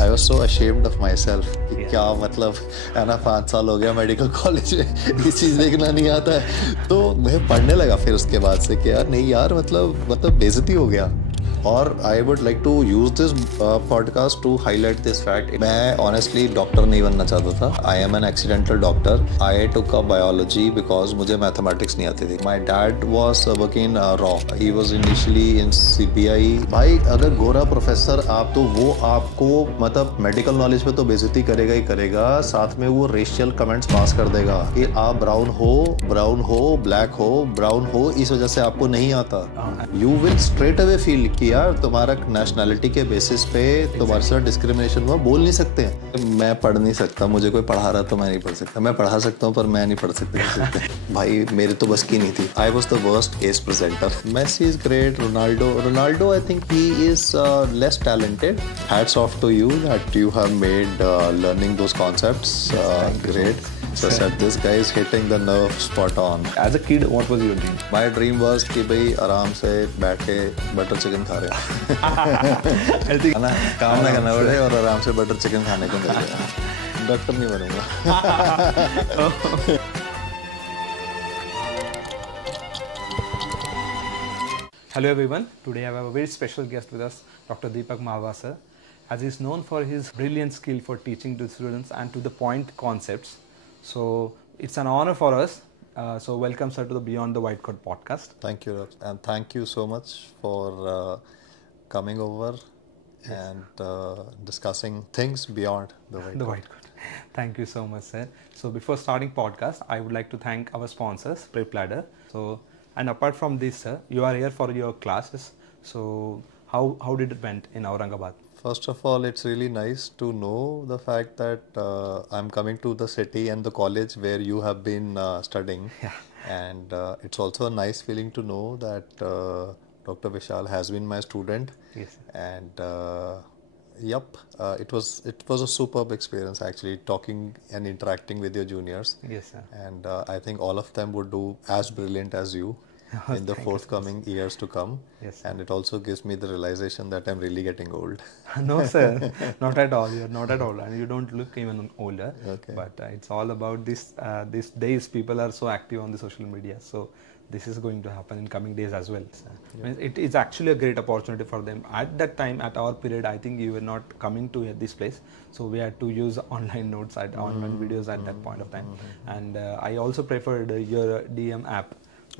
I was so ashamed of myself कि क्या मतलब है ना 5 साल हो गया मेडिकल कॉलेज में ये चीज़ देखना नहीं आता है तो मैं पढ़ने लगा फिर उसके बाद से कि यार नहीं यार मतलब बेइज्जती हो गया और I would like to use this podcast to highlight this fact मैं ऑनेस्टली डॉक्टर नहीं बनना चाहता था I am an accidental doctor I took up biology because मुझे मैथमेटिक्स नहीं आती थी my dad was working in रॉ he was initially in CBI भाई अगर गोरा प्रोफेसर आप तो वो आपको मतलब मेडिकल नॉलेज पे तो बेइज्जती करेगा ही करेगा साथ में वो रेशियल कमेंट्स पास कर देगा कि आप ब्राउन हो ब्लैक हो ब्राउन हो इस वजह से आपको नहीं आता you will straight away feel कि यार तुम्हारा नेशनैलिटी के बेसिस पे तुम्हारे साथ डिस्क्रिमिनेशन हुआ बोल नहीं सकते हैं मैं पढ़ नहीं सकता मुझे कोई पढ़ा रहा तो मैं नहीं पढ़ सकता मैं पढ़ा सकता हूँ पर मैं नहीं पढ़ सकता भाई मेरे तो बस की नहीं थी I was the worst case presenter Messi is great Ronaldo I think he is less talented hats off to you that you have made learning those concepts great So said this guy is hitting the nerve spot on. As a kid, what was your dream? My dream was कि भाई आराम से बैठ के butter chicken खा रहे हैं ना काम ना करना पड़े और आराम से बटर चिकन खाने को मिल जाए डॉक्टर नहीं बनूंगा Hello everyone, today I have a very special guest with us, Dr. Deepak Mahava sir. As he is known for his brilliant skill for teaching to students and to the point concepts. So it's an honor for us. So welcome sir to the Beyond the White Coat podcast. Thank you and thank you so much for coming over and discussing things beyond the white coat. Thank you so much sir. So before starting podcast, I would like to thank our sponsors, Prepladder. So and apart from this sir, you are here for your classes. So how did it went in Aurangabad? First of all, it's really nice to know the fact that I'm coming to the city and the college where you have been studying. Yeah. And it's also a nice feeling to know that Dr. Vishal has been my student. Yes. And it was a superb experience actually talking and interacting with your juniors. Yes sir. And I think all of them would do as brilliant as you. In the forthcoming years to come. Yes, and it also gives me the realization that I'm really getting old. No sir, not at all. You're not at all, and you don't look even older. Okay. But it's all about this. These days, people are so active on the social media, so this is going to happen in coming days as well. Yeah. I mean, it is actually a great opportunity for them. At that time, at our period, I think you were not coming to this place, so we had to use online notes, online videos at that point of time. And I also preferred your DM app.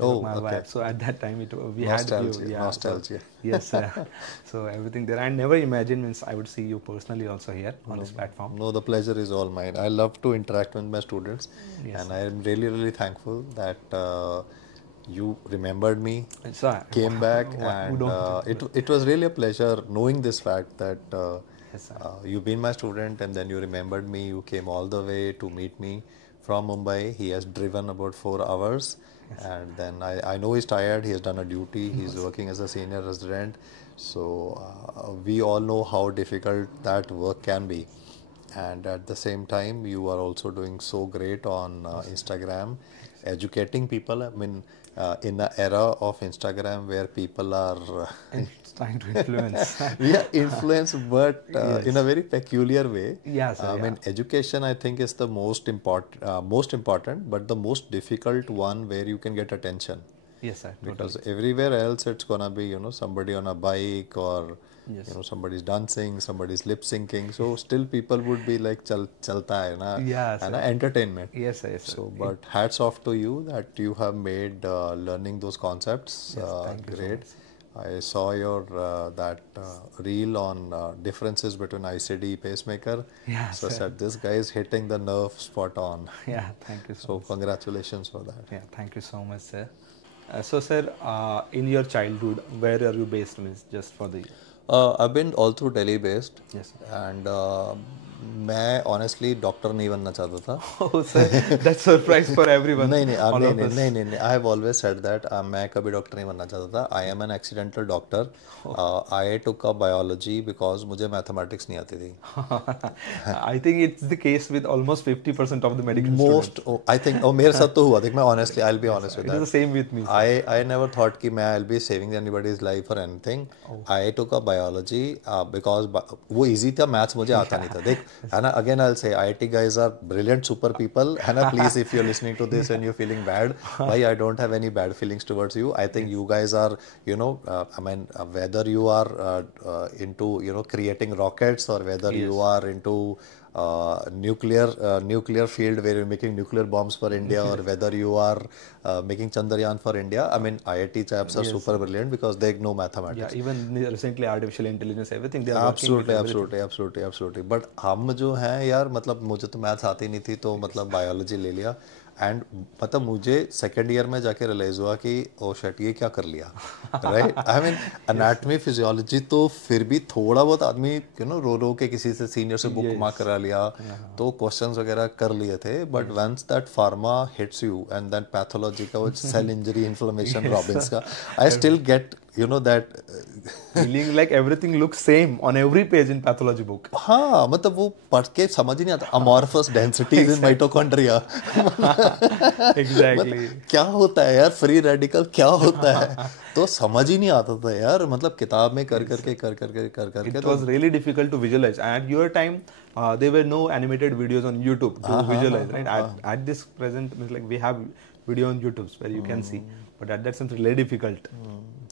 Oh, okay. So at that time we nostalgia, had you. Yeah, nostalgia. So, yes, sir. So everything there. I never imagined means I would see you personally also here on this platform. No, the pleasure is all mine. I love to interact with my students, yes, and I am really thankful that you remembered me, came back, and it was really a pleasure knowing this fact that yes, you've been my student, and then you remembered me. You came all the way to meet me from Mumbai. He has driven about 4 hours. Yes. And then I know he's tired, he has done a duty, he's working as a senior resident, so we all know how difficult that work can be, and at the same time you are also doing so great on Instagram, educating people. I mean in an era of Instagram where people are trying to influence. Yeah, influence, but yes, in a very peculiar way. Yes, I mean, education I think is the most important, but the most difficult one where you can get attention. Yes, sir. Totally. Because everywhere else it's gonna be somebody on a bike or yes, somebody's dancing, somebody's lip syncing. So still people would be like chalta hai na, yes, and entertainment. Yes, sir. Yes, sir. So, but hats off to you that you have made learning those concepts great. I saw your reel on differences between ICD pacemaker. Yeah, so said this guy is hitting the nerve spot on. Yeah, thank you so much. Congratulations for that. Yeah, thank you so much, sir. So sir, in your childhood, where are you based? Means just for the I've been all through Delhi based. Yes, sir. And मैं honestly doctor नहीं बनना चाहता था. Oh, sir, that's surprise for everyone. नहीं नहीं All नहीं of नहीं us. नहीं नहीं I have always said that मैं कभी डॉक्टर नहीं बनना चाहता था. I am an accidental doctor. I took up biology because मुझे मैथमेटिक्स नहीं आती थी. I think it's the case with almost 50% of the medical most students. I think मेरे साथ तो हुआ. देख मैं honestly I will be honest with It is the that. same with me. Sir. I never thought कि मैं I'll be saving anybody's life or anything. I took up biology because वो easy था. maths मुझे आता नहीं था. देख है ना, again I'll say IIT guys are brilliant super people है ना. Please if you're listening to this and you're feeling bad, why I don't have any bad feelings towards you. I think you guys are I mean whether you are into creating rockets or whether you are into nuclear field where you're making nuclear bombs for India or whether you are making Chandrayaan for India. I mean, IIT chaps are super brilliant because they know mathematics. Yeah, even recently artificial intelligence, everything they are working with Absolutely. But हम जो हैं यार, मतलब मुझे तो maths आती नहीं थी, तो मतलब बायोलॉजी ले लिया. एंड मतलब मुझे सेकेंड ईयर में जाके रियलाइज हुआ कि ओ शिट ये क्या कर लिया. Right. I mean anatomy physiology तो फिर भी थोड़ा बहुत आदमी रो रो के किसी से सीनियर से बुक मार्क करा लिया, तो क्वेश्चंस वगैरह कर लिए थे. But once that pharma hits you and then pathology का वो सेल इंजरी इन्फ्लेमेशन रॉबिन्स का, I still get that feeling like everything looks same on every page in pathology book. हाँ, मतलब वो पढ़ के समझ ही नहीं आता. amorphous densities in mitochondria. Exactly. क्या होता है यार फ्री रेडिकल, क्या होता है, तो समझ ही नहीं आता था यार. मतलब किताब में कर करके It was really difficult to visualize. At your time, there were no animated videos on YouTube to visualize, right? At this present, like we have video on YouTube where you can see, but at that time it's really difficult.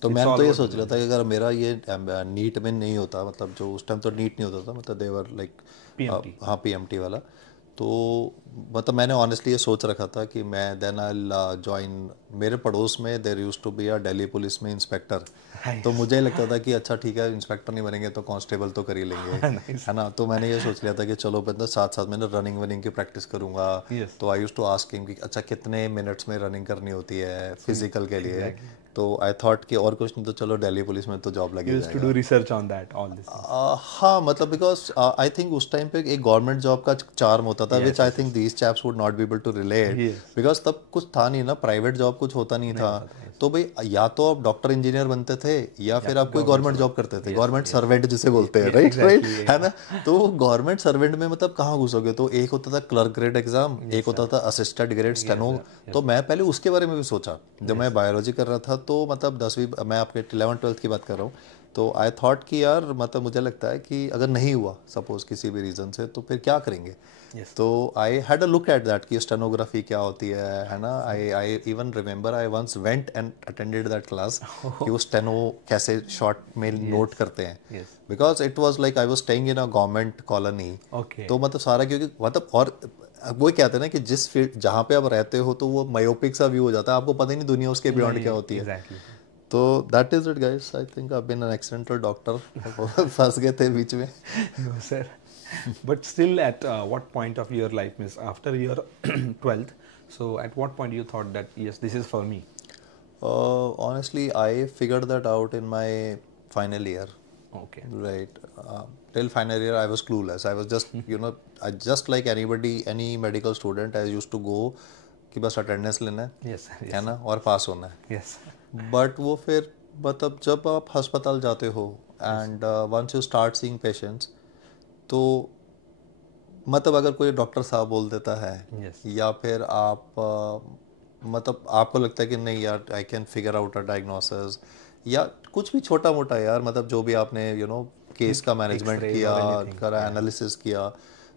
तो मैं तो ये सोच रहा था कि अगर मेरा ये नीट में नहीं होता, मतलब जो उस टाइम तो नीट नहीं होता था, मतलब देवर लाइक हाँ पीएमटी वाला, तो मतलब मैंने ऑनेस्टली ये सोच रखा था कि मैं देन आई जॉइन. मेरे पड़ोस में there used to be a Delhi police में इंस्पेक्टर. तो मुझे लगता था कि अच्छा ठीक है, इंस्पेक्टर नहीं बनेंगे तो कांस्टेबल तो कर ही लेंगे. है ना. तो मैंने ये सोच लिया था कि चलो मतलब साथ साथ मैंने रनिंग की प्रैक्टिस करूंगा. तो I used to ask him कि अच्छा कितने मिनट्स में रनिंग करनी होती है फिजिकल के लिए. तो आई थॉट कि और कुछ नहीं तो चलो दिल्ली पुलिस में तो जॉब लगी जाएगा. To do research on that all this. हाँ, मतलब बिकॉज आई थिंक उस टाइम पे एक गवर्नमेंट जॉब का चार्म होता था, which I think these chaps would not be able to relate, because तब कुछ था नहीं ना, प्राइवेट जॉब कुछ होता नहीं था. तो भाई या तो आप डॉक्टर इंजीनियर बनते थे या फिर आप कोई गवर्नमेंट जॉब करते थे. गवर्नमेंट सर्वेंट जिसे बोलते हैं, राइट है ना. तो गवर्नमेंट सर्वेंट में मतलब कहाँ घुसोगे. तो एक होता था क्लर्क ग्रेड एग्जाम, एक होता था असिस्टेंट ग्रेड स्टेनो. तो मैं पहले उसके बारे में भी सोचा जब मैं बायोलॉजी कर रहा था. तो मतलब 10वीं, मैं आपके 11th-12th की बात कर रहा हूँ. तो आई थॉट कि यार मतलब मुझे लगता है कि अगर नहीं हुआ सपोज किसी भी रीज़न से, तो फिर क्या करेंगे. तो I had a look at that कि स्टेनोग्राफी क्या होती है ना. I even remember I once went and attended that class कि वो स्टेनो कैसे शॉर्ट में नोट करते हैं. Because it was like I was staying in a government colony. तो मतलब सारा, क्योंकि मतलब और वो कहते हैं ना कि जिस फील्ड जहाँ पे आप रहते हो तो वो मायोपिक सा व्यू हो जाता है, आपको पता ही नहीं दुनिया उसके बियॉन्ड क्या होती है. तो that is it guys. I think I been an accidental doctor. फंस गए थे बीच में. No sir. But still, at what point of your life, means after your 12th, so at what point you thought that yes, this is for me? Honestly, I figured that out in my final year. Okay. Right. Till final year, I was clueless. I was just, I just like anybody, any medical student, I used to go कि बस attendance लेना है, yes, yes, है ना, और पास होना है. Yes. But वो फिर मतलब जब आप अस्पताल जाते हो and once you start seeing patients, तो मतलब अगर कोई डॉक्टर साहब बोल देता है, या फिर आप मतलब आपको लगता है कि नहीं यार I can figure out a diagnosis, या कुछ भी छोटा मोटा यार, मतलब जो भी आपने केस का मैनेजमेंट किया, करा, एनालिसिस किया,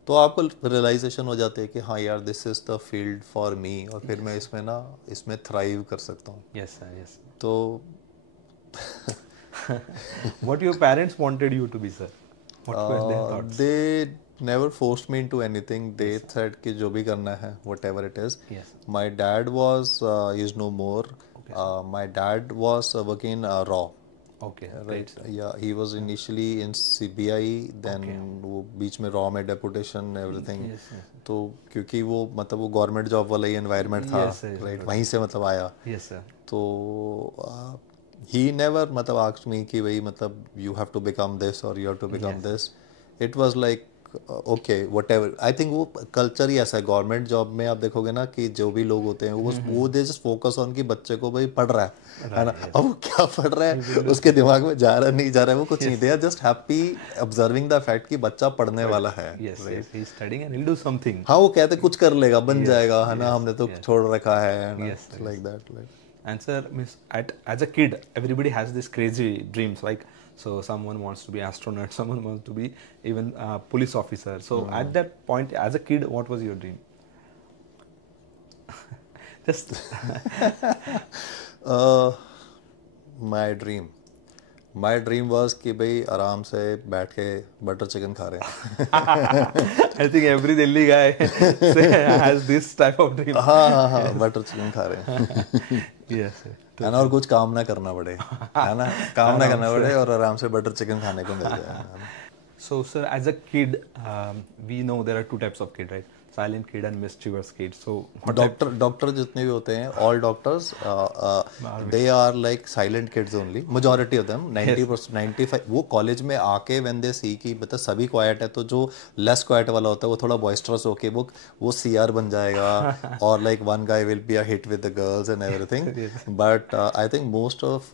तो आपको रियलाइजेशन हो जाती है कि हाँ यार this is the field for me, और फिर मैं इसमें थ्राइव कर सकता हूँ. Yes sir, yes. तो what your parents wanted you to be sir? What were their thoughts? They never forced me into anything. They said कि जो भी करना है, whatever it is. My dad was is no more. My dad was working in RAW. Okay. Right. Yeah, he was initially in CBI, then वो बीच में RAW में deputation everything. तो क्योंकि वो मतलब वो गवर्नमेंट जॉब वाला ही environment था, right? वहीं से मतलब आया. Yes sir. तो he never मतलब asked me कि भाई मतलब you have to become this or you have to become this. It was like okay whatever, I think वो कल्चर ही ऐसा है। गवर्नमेंट जॉब में आप देखोगे ना कि जो भी लोग होते हैं वो दे जस्ट फोकस ऑन कि बच्चे को भाई पढ़ रहा है ना, अब वो क्या पढ़ रहा है उसके दिमाग में जा रहा है नहीं जा रहा है वो कुछ नहीं, they are just happy observing the fact कि बच्चा पढ़ने वाला है। Yes, yes, he's studying and he'll do something. हाँ वो कहते कुछ कर लेगा बन जाएगा है ना, हमने तो छोड़ रखा है Yes, like that. And sir, miss, as a kid, everybody has these crazy dreams. Like, so someone wants to be astronaut, someone wants to be even police officer. So at that point, as a kid, what was your dream? Just my dream was कि भाई आराम से बैठ के butter chicken खा रहे हैं। I think every Delhi guy has this type of dream. हाँ बटर चिकन खा रहे हैं। Yes, sir. है ना, और कुछ काम ना करना पड़े है ना, काम ना करना पड़े और आराम से बटर चिकन खाने को मिल जाए। So, sir, as a kid, we know there are two types of kid, right? Silent kid and mischievous kid. So, doctor जितने भी होते हैं, all doctors they are like silent kids only, majority of them 90%, 95 वो college में आके when they सी कि मतलब सभी क्वाइट है, तो जो लेस क्वाइट वाला होता है वो थोड़ा बॉइस्टरस होके वो सीआर बन जाएगा और like one guy will be a hit with the girls and everything. But I think most of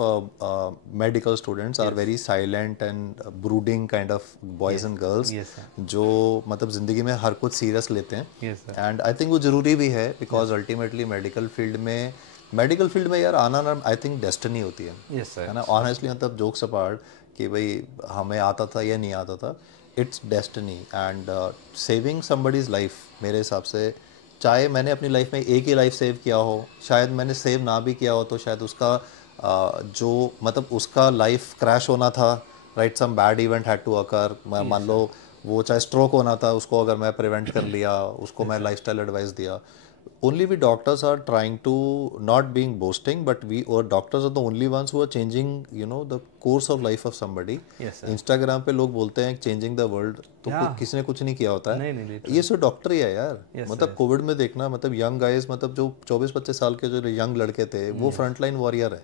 medical students are very silent and brooding kind of boys and girls, जो मतलब जिंदगी में हर कुछ सीरियस लेते हैं। एंड आई थिंक वो जरूरी भी है बिकॉज अल्टीमेटली मेडिकल फील्ड में यार आना ना आई थिंक डेस्टिनी होती है ना, ऑनेस्टली मतलब जोक्स अपार्ट कि भाई हमें आता था या नहीं आता था, it's destiny. And saving somebody's life मेरे हिसाब से, चाहे मैंने अपनी लाइफ में एक ही लाइफ सेव किया हो, शायद मैंने सेव ना भी किया हो, तो शायद उसका जो मतलब उसका लाइफ क्रैश होना था, right, some bad event had to occur, मान लो वो चाहे स्ट्रोक होना था, उसको अगर मैं प्रिवेंट कर लिया, उसको मैं लाइफस्टाइल एडवाइस दिया। Only we doctors are trying to not being boasting, but we or doctors are the only ones who are changing, you know, the course of life of somebody. Yes, sir. Instagram पे लोग बोलते हैं changing the world, तो किसी ने कुछ नहीं किया होता है। नहीं, ये सिर्फ डॉक्टर ही है यार। मतलब कोविड में देखना, मतलब यंग गाइज, मतलब जो 24-25 साल के जो यंग लड़के थे वो फ्रंट लाइन वॉरियर है।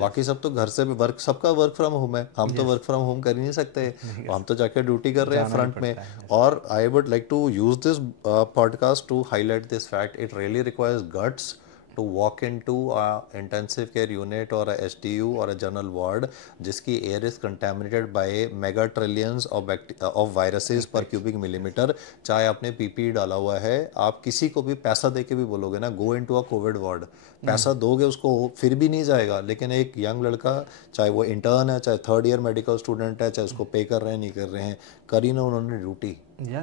बाकी सब तो घर से भी वर्क, सबका वर्क फ्रॉम होम है, हम तो वर्क फ्रॉम होम कर ही नहीं सकते, हम तो जाके ड्यूटी कर रहे हैं फ्रंट में। और I would like to use this podcast to highlight this fact, it really requires guts to walk into a intensive care unit or a STU or a general ward जिसकी air is contaminated by mega trillions of viruses per cubic millimeter। चाहे आपने PPE डाला हुआ है, आप किसी को भी पैसा दे के भी बोलोगे ना go into a COVID ward, पैसा दोगे उसको फिर भी नहीं जाएगा। लेकिन एक यंग लड़का, चाहे वो इंटर्न है, चाहे थर्ड ईयर मेडिकल स्टूडेंट है, चाहे उसको पे कर रहे हैं नहीं कर रहे हैं, करी ना उन्होंने duty.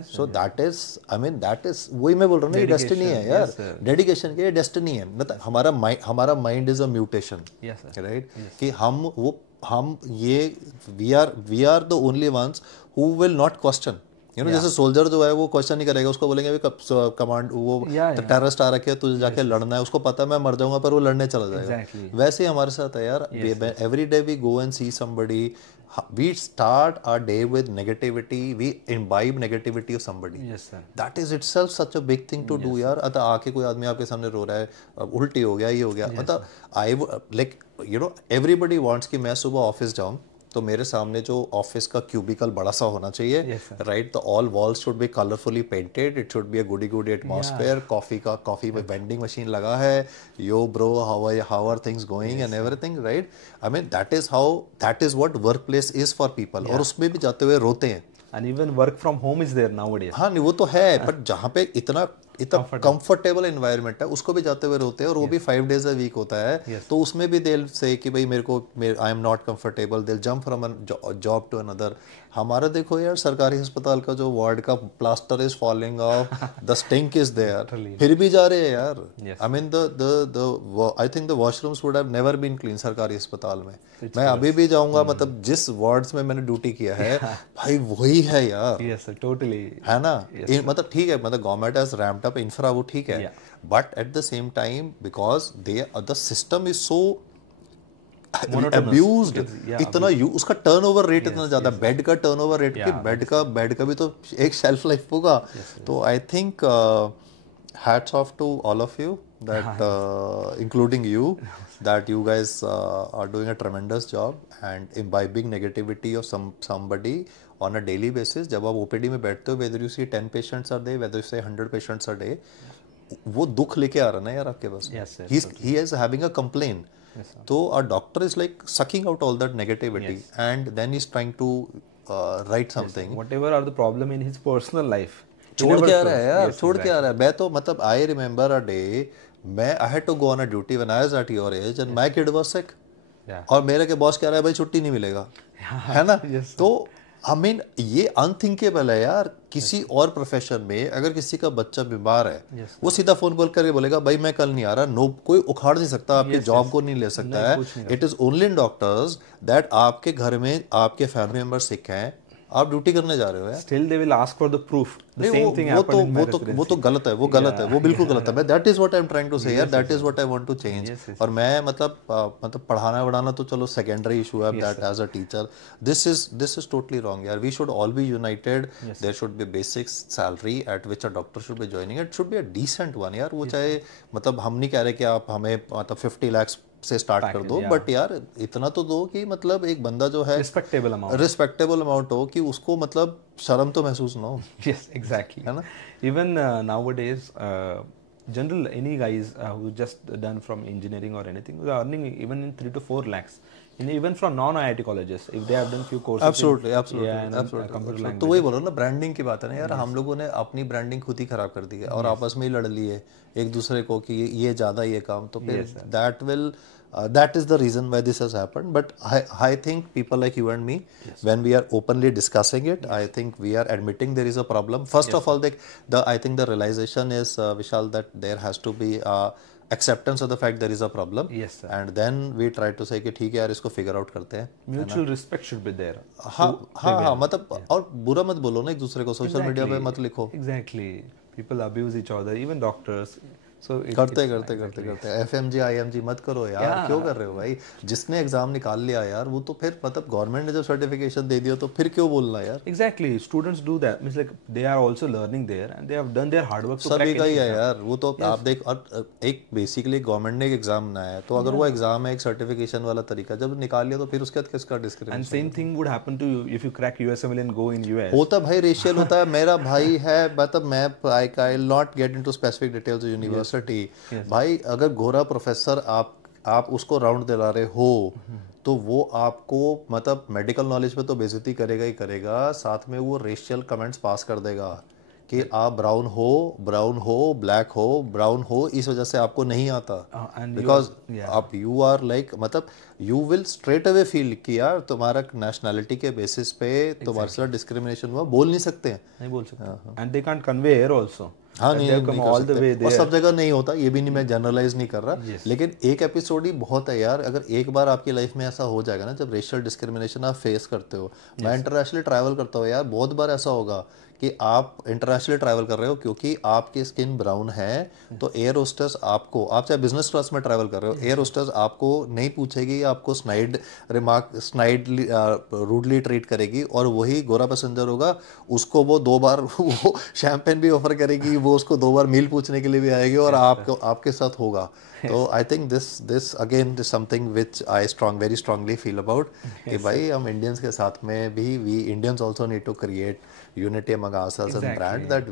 So that is, I mean that is, वही मैं बोल रहा हूँ ना, ये डेस्टिनी है यार, डेडिकेशन की ये डेस्टिनी है। मतलब हमारा mind is a mutation, right, कि हम ये we are the only ones who will not question, you know, जैसे सोल्जर जो है वो क्वेश्चन नहीं करेगा, उसको बोलेंगे कमांड वो टेररिस्ट आ रखे है, तुझे जाके लड़ना है, उसको पता है मैं मर जाऊंगा, पर वो लड़ने चला जाएगा। वैसे ही हमारे साथ है यार, every day we go and see somebody, we start our day with negativity, we imbibe negativity of somebody. Yes, sir. That is itself such a big thing to do यार। अतः आके कोई आदमी आपके सामने रो रहा है, उल्टी हो गया, ये हो गया, अतः I like, you know, everybody wants कि मैं सुबह ऑफिस जाऊँ तो मेरे सामने जो ऑफिस का क्यूबिकल बड़ा सा होना चाहिए, right, the all walls should be colourfully painted, it should be a goody atmosphere, coffee में वेंडिंग मशीन लगा है, yo bro how are things going and everything, right. I mean that is what workplace is for people. और उसमें भी जाते हुए रोते हैं। And even work from home is there nowadays. हाँ नहीं वो तो है, बट जहाँ पे इतना कंफर्टेबल एनवायरनमेंट है, उसको भी जाते हुए रोते हैं, और वो भी 5 days a week होता है। तो उसमें भी दिल से कि भाई आई एम नॉट कंफर्टेबल, दिल jump from job to another. हमारा देखो यार, सरकारी अस्पताल का जो वार्ड का plaster is falling off, the stink is there, फिर भी जा रहे हैं यार। I mean I think the washrooms would have never been clean सरकारी अस्पताल में। मैं अभी भी जाऊंगा, मतलब जिस वार्ड्स में मैंने ड्यूटी किया है भाई वही है यार। Yes sir, totally. है ना, मतलब ठीक है, मतलब गवर्नमेंट हैज रैम्प्ड अप इंफ्रा, वो ठीक है, but at the same time because the system is so abused, इतना उसका टर्नओवर रेट इतना ज्यादा, बेड का टर्नओवर रेट, कि बेड का भी तो एक शेल्फ लाइफ होगा। तो I think hats off to all of you, that including you, that you guys are doing a tremendous job and imbibing negativity of somebody on a daily basis, जब आप OPD में बैठते हो, whether you see 10 patients a day, whether you say 100 patients a day, वो दुख लेके आ रहा है ना यार आपके पास. Yes, yes, he is having a complaint. Yes, sir. तो a doctor is like sucking out all that negativity, Yes. and then he's trying to write something. Whatever are the problem in his personal life, he छोड़ never के आ shows. रहा है यार, Yes, छोड़ के आ exactly. रहा है. मैं तो मतलब I remember a day, I had to go on a duty when I was at your age, and my kid was sick. Yeah. और मेरे के बॉस कह रहा है भाई छुट्टी नहीं मिलेगा, है ना? Yes, तो आई मीन ये अनथिंकेबल है यार. किसी और प्रोफेशन में अगर किसी का बच्चा बीमार है, Yes, वो सीधा फोन कॉल करके बोलेगा भाई मैं कल नहीं आ रहा. नो, कोई उखाड़ नहीं सकता, आपके जॉब को नहीं ले सकता है. It is only in doctors that आपके घर में आपके फैमिली मेंबर सिक हैं, आप ड्यूटी करने जा रहे हो यार. Still they will ask for the proof. The नहीं, same thing happened in my residency. वो तो गलत है, वो गलत है, वो बिल्कुल गलत है. That is what I am trying to say यार, that is what I want to change. और मैं मतलब पढ़ाना वढ़ाना तो चलो सेकेंडरी इशू है, that as a teacher this is totally wrong यार. We should all be united. There should be basic salary at which a doctor should be joining. It should be a decent one यार. वो चाहे मतलब हम नहीं कह रहे कि आप हमें मतलब 50 lakhs से स्टार्ट कर दो, बट यार इतना तो दो कि मतलब एक बंदा जो है रिस्पेक्टेबल अमाउंट हो, कि उसको मतलब शर्म तो महसूस ना हो. Yes, exactly. है ना? Even nowadays, general any guys who just done from engineering or anything, they are earning even in 3 to 4 lakhs. Even from non-IIT colleges, if they have done few courses. Absolutely. Computer language. तो वही बोलो ना, branding की बात है ना यार. हम लोगों ने अपनी ब्रांडिंग खुद ही खराब कर दी है और आपस में ही लड़ लिए एक दूसरे को कि ये ज़्यादा ये काम. तो फिर that is the reason why this has happened. But I think people like you and me, when we are openly discussing it, I think we are admitting there is a problem. First of all, I think the realization is, Vishal, that there has to be acceptance of the fact there is a problem. Yes, sir. And then we try to say कि ठीक है यार, इसको figure out करते हैं. Mutual respect should be there. हाँ मतलब और बुरा मत बोलो ना एक दूसरे को, सोशल मीडिया पे मत लिखो. Exactly. People abuse each other, even doctors. So करते FMG IMG मत करो यार. क्यों कर रहे हो भाई? जिसने एग्जाम निकाल लिया यार, वो तो फिर मतलब गवर्नमेंट ने जब सर्टिफिकेशन दे दिया तो फिर क्यों बोलना यार? Exactly. Students do that. Means like they are also learning there and they have done their hard work to crack. सभी का ही है यार. वो तो आप देख, और एक बेसिकली गवर्नमेंट ने एक एग्जाम बनाया है, तो अगर वो एग्जाम है एक सर्टिफिकेशन वाला तरीका जब निकाल लिया, तो फिर उसके बाद किसका discrimination? And same thing would happen to you if you crack USML and go in US. होता भाई, रेशियल होता है. मेरा भाई है, मतलब मैं I will not get into specific details university. भाई अगर गोरा प्रोफेसर आप उसको राउंड दिला रहे हो, तो वो आपको मतलब मेडिकल नॉलेज पे तो बेइज्जती करेगा ही करेगा, साथ में वो रेशियल कमेंट्स पास कर देगा कि आप ब्राउन हो, ब्लैक हो, ब्राउन हो, इस वजह से आपको नहीं आता. बिकॉज आप यू आर लाइक मतलब you will straight away feel कि यार तुम्हारा नेशनैलिटी के बेसिस पे तुम्हारे साथ डिस्क्रिमिनेशन हुआ. बोल नहीं सकते. And they can't convey here also. हाँ, नहीं ऑल द वे. और सब जगह नहीं होता, ये भी नहीं, मैं जनरलाइज नहीं कर रहा. लेकिन एक एपिसोड ही बहुत है यार. अगर एक बार आपकी लाइफ में ऐसा हो जाएगा ना, जब रेशियल डिस्क्रिमिनेशन आप फेस करते हो. मैं इंटरनेशनली ट्रैवल करता हूँ यार, बहुत बार ऐसा होगा कि आप इंटरनेशनली ट्रैवल कर रहे हो क्योंकि आपकी स्किन ब्राउन है, तो एयर होस्टेस आपको, आप चाहे बिजनेस क्लास में ट्रैवल कर रहे हो, एयर होस्टेस आपको नहीं पूछेगी, आपको स्नाइड रूडली ट्रीट करेगी. और वही गोरा पैसेंजर होगा, उसको वो 2 बार वो शैम्पेन भी ऑफर करेगी, वो उसको 2 बार मील पूछने के लिए भी आएगी, और आपके साथ होगा. तो I think this again this something which I very strongly feel about कि भाई हम इंडियंस के साथ में भी, we Indians also need to create unity among ourselves and brand that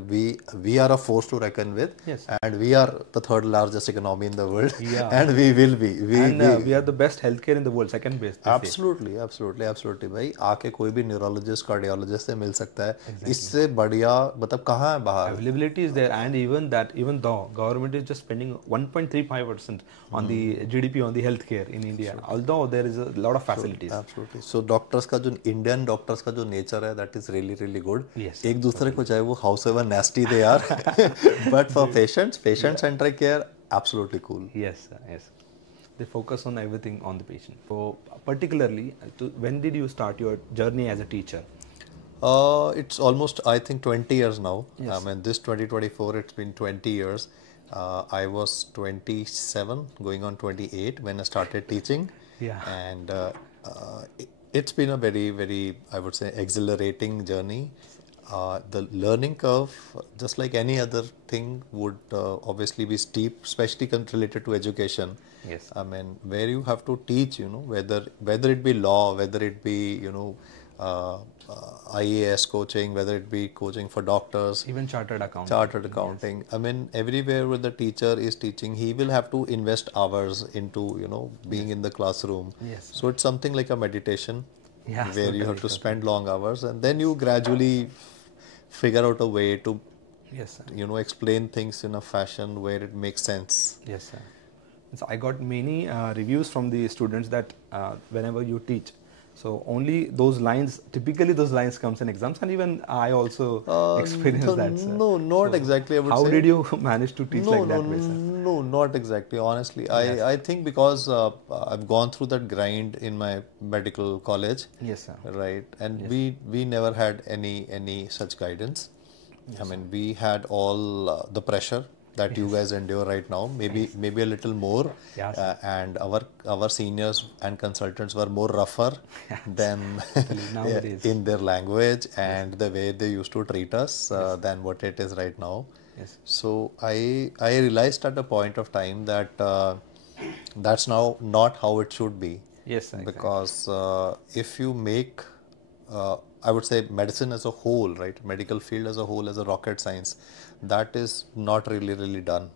we are a force to reckon with. And we are the 3rd largest economy in the world. And we will be. We are the best healthcare in the world, second best. Absolutely भाई. आके कोई भी neurologist, cardiologist से मिल सकता है. इससे बढ़िया मतलब कहाँ है बाहर? Availability is there, and even though government is just spending 1.35% on the GDP on the healthcare in India, although there is a lot of facilities. Absolutely. So doctors का जो Indian doctors का जो nature है, that is really good. एक दूसरे को चाहे वो हाउस एवर नेस्टी दे यार, but for patient centric care absolutely cool. Yes. They focus on everything on the patient. So particularly, when did you start your journey as a teacher? It's almost, I think, 20 years now. I mean, this 2024, it's been 20 years. I was 27, going on 28 when I started teaching. And it's been a very, I would say, exhilarating journey. The learning curve, just like any other thing, would obviously be steep, especially related to education. I mean, where you have to teach, whether it be law, whether it be, IAS coaching, whether it be coaching for doctors, Even chartered accounting. chartered accounting. I mean, everywhere where the teacher is teaching, he will have to invest hours into, you know, being in the classroom. Yes. So it's something like a meditation, Yeah, where you have to totally. spend long hours, and then you gradually figure out a way to, Yes, sir. you know, explain things in a fashion where it makes sense. Yes, sir. So I got many reviews from the students that whenever you teach, so only those lines, typically those lines comes in exams, and even I also experienced that, sir. No, not So exactly. I would how say. did you manage to teach No, like no, that way, sir? no, not exactly. Honestly, Yes. I think because I've gone through that grind in my medical college, Yes, sir. right? And Yes. we never had any such guidance. I mean, we had all the pressure that you guys endure right now, maybe a little more. Yes. And our seniors and consultants were more rougher than Nowadays. in their language and the way they used to treat us than what it is right now. Yes. So I realized at a point of time that that's now not how it should be. Yes, sir. Exactly. Because if you make, I would say, medicine as a whole, right, medical field as a whole, as a rocket science, that is not really done.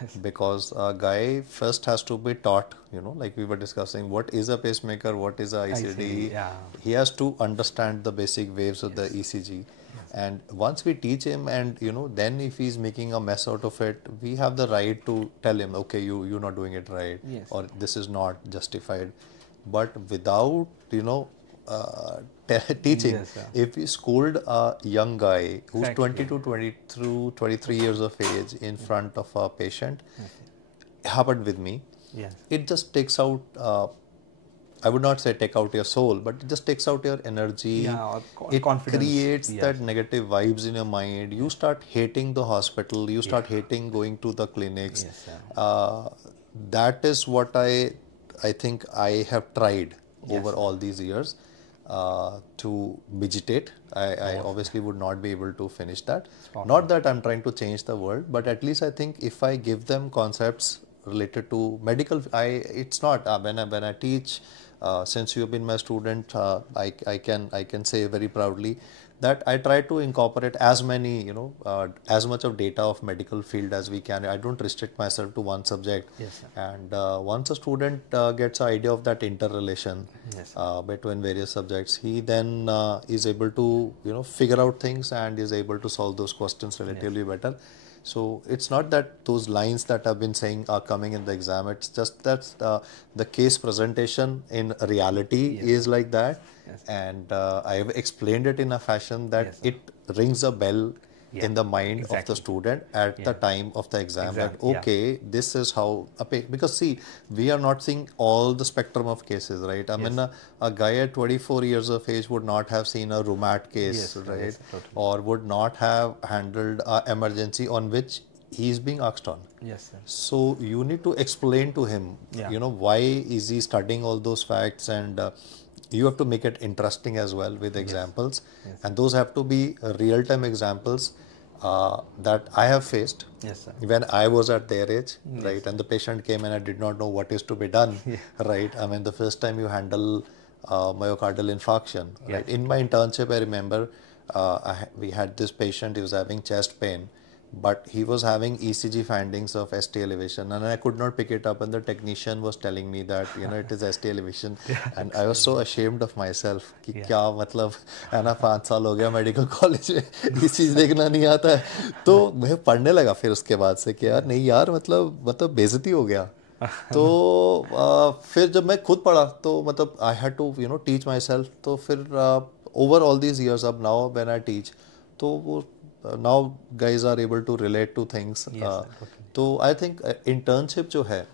Yes. Because a guy first has to be taught, you know, like we were discussing, what is a pacemaker, what is a ICD. Yeah. He has to understand the basic waves of the ECG. And once we teach him, and you know, then if he's making a mess out of it, we have the right to tell him, okay, you're not doing it right, Yes. or this is not justified. But without, you know, teaching, Yes, sir. if we scold a young guy who's Exactly. 20 to 23 years of age in front of a patient, happened with me, Yes. it just takes out, I would not say take out your soul, but it just takes out your energy. Yeah, or It confidence. creates Yes. that negative vibes in your mind. You start hating the hospital. You start hating going to the clinics. Yes, sir. That is what I think I have tried over all these years to meditate. I obviously would not be able to finish that. Not that I'm trying to change the world, but at least I think if I give them concepts related to medical, it's not when I teach. Since you have been my student, I can say very proudly that I try to incorporate as many, you know, as much of data of medical field as we can. I don't restrict myself to one subject. Yes, sir. And once a student gets an idea of that interrelation Yes. between various subjects, he then is able to, you know, figure out things and is able to solve those questions relatively better. So it's not that those lines that I've been saying are coming in the exam. It's just that the case presentation in reality is like that. Yes. And I have explained it in a fashion that Yes, sir. it rings a bell in the mind of the Exactly. student at the time of the exam. Exactly, That okay, this is how because see, we are not seeing all the spectrum of cases, right? I mean, a guy at 24 years of age would not have seen a rheumat case, Yes, right? yes, totally. Or would not have handled an emergency on which he is being asked on. Yes, sir. So you need to explain to him, you know, why is he studying all those facts, and you have to make it interesting as well with examples. And those have to be real-time examples that I have faced Yes, sir. when I was at their age, right? And the patient came and I did not know what is to be done, right? I mean, the first time you handle myocardial infarction, right? In my internship, I remember we had this patient, he was having chest pain, but he was having ECG findings of ST elevation, and I could not pick it up, and the technician was telling me that, you know, it is ST elevation, and I was so ashamed of myself कि क्या मतलब है ना, 5 साल हो गया medical college में, ये चीज़ देखना नहीं आता है, तो मैं पढ़ने लगा फिर उसके बाद से कि यार नहीं यार, मतलब बेइज्जती हो गया. तो फिर जब मैं खुद पढ़ा तो मतलब I had to, you know, teach myself. तो फिर ओवर ऑल दीज ईयर्स, अब नाउ व्हेन आई टीच, तो वो now guys are able to relate to things. तो आई थिंक इंटर्नशिप जो है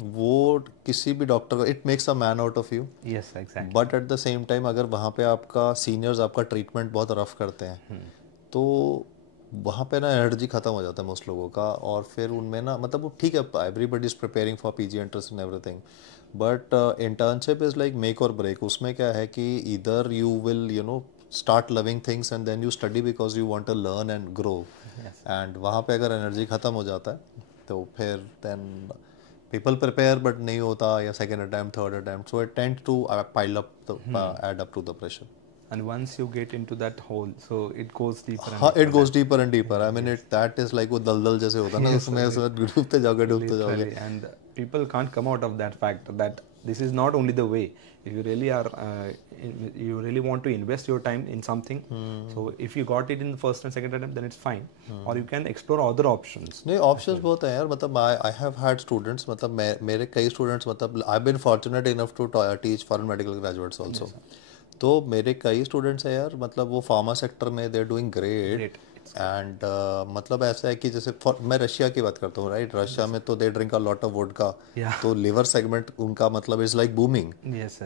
वो किसी भी डॉक्टर को, it makes a man out of you. Yes, exactly. But at the same time अगर वहाँ पे आपका सीनियर्स आपका ट्रीटमेंट बहुत रफ करते हैं, तो वहाँ पे ना एनर्जी खत्म हो जाता है मोस्ट लोगों का. और फिर उनमें ना, मतलब वो ठीक है, everybody is preparing for PG entrance and everything, but internship is like make और ब्रेक. उसमें क्या है कि इधर you will, you know, start loving things and then you study because you want to learn and grow. And वहाँ पे अगर energy खत्म हो जाता है तो फिर then people prepare but नहीं होता, या second attempt, third attempt, so it tends to pile up the add up to the pressure. and once you get into that hole, so it goes deeper and हाँ, deeper. it goes deeper and deeper. I mean, that is like वो दलदल जैसे होता है ना, उसमें ऐसे डूबते जाओगे. Literally, and people can't come out of that fact that this is not only the way. If you really are, you really want to invest your time in something, so if you got it in the first and second attempt, then it's fine. Or you can explore other options. नहीं, options बहुत हैं यार. मतलब I have had students, मतलब मेरे कई students, मतलब I've been fortunate enough to teach foreign medical graduates also. तो मेरे कई स्टूडेंट्स हैं यार, मतलब वो फार्मा सेक्टर में they are doing great. And मतलब ऐसा है कि जैसे मैं रशिया की बात करता हूँ, राइट. रशिया में तो they drink a lot of vodka, तो लिवर सेगमेंट उनका मतलब इज लाइक बूमिंग.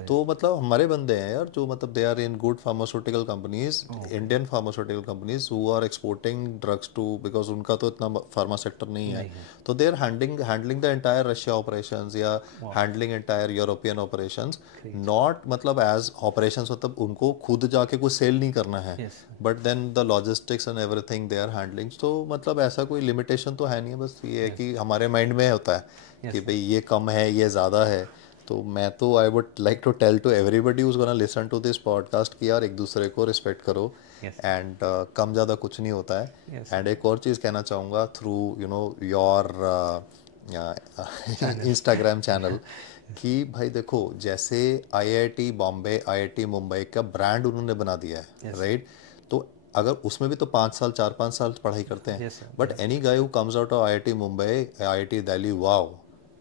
तो मतलब हमारे बंदे हैं यार जो मतलब they are in good pharmaceutical companies, Indian pharmaceutical companies who are exporting drugs to, because उनका तो इतना फार्मा सेक्टर नहीं है. तो they are handling the entire Russia operations या handling entire European operations. Not मतलब एज ऑपरेशंस, मतलब उनको खुद जाके कुछ सेल नहीं करना है, but then the logistics and everything they are handling. तो मतलब ऐसा कोई लिमिटेशन तो है नहीं है, बस ये है कि हमारे माइंड में होता है कि भाई ये कम है, ये ज़्यादा है. तो मैं तो I would like to tell to everybody who's gonna listen to this podcast कि यार एक दूसरे को रिस्पेक्ट करो. एंड कम ज़्यादा कुछ नहीं होता है. एंड एक और चीज़ कहना चाहूँगा through you know your Instagram channel कि भाई देखो, जैसे IIT बॉम्बे, IIT मुंबई का ब्रांड उन्होंने बना दिया है, राइट. तो अगर उसमें भी तो 5 साल 4-5 साल पढ़ाई करते हैं, but any guy who comes out of IIT Mumbai, IIT Delhi, wow.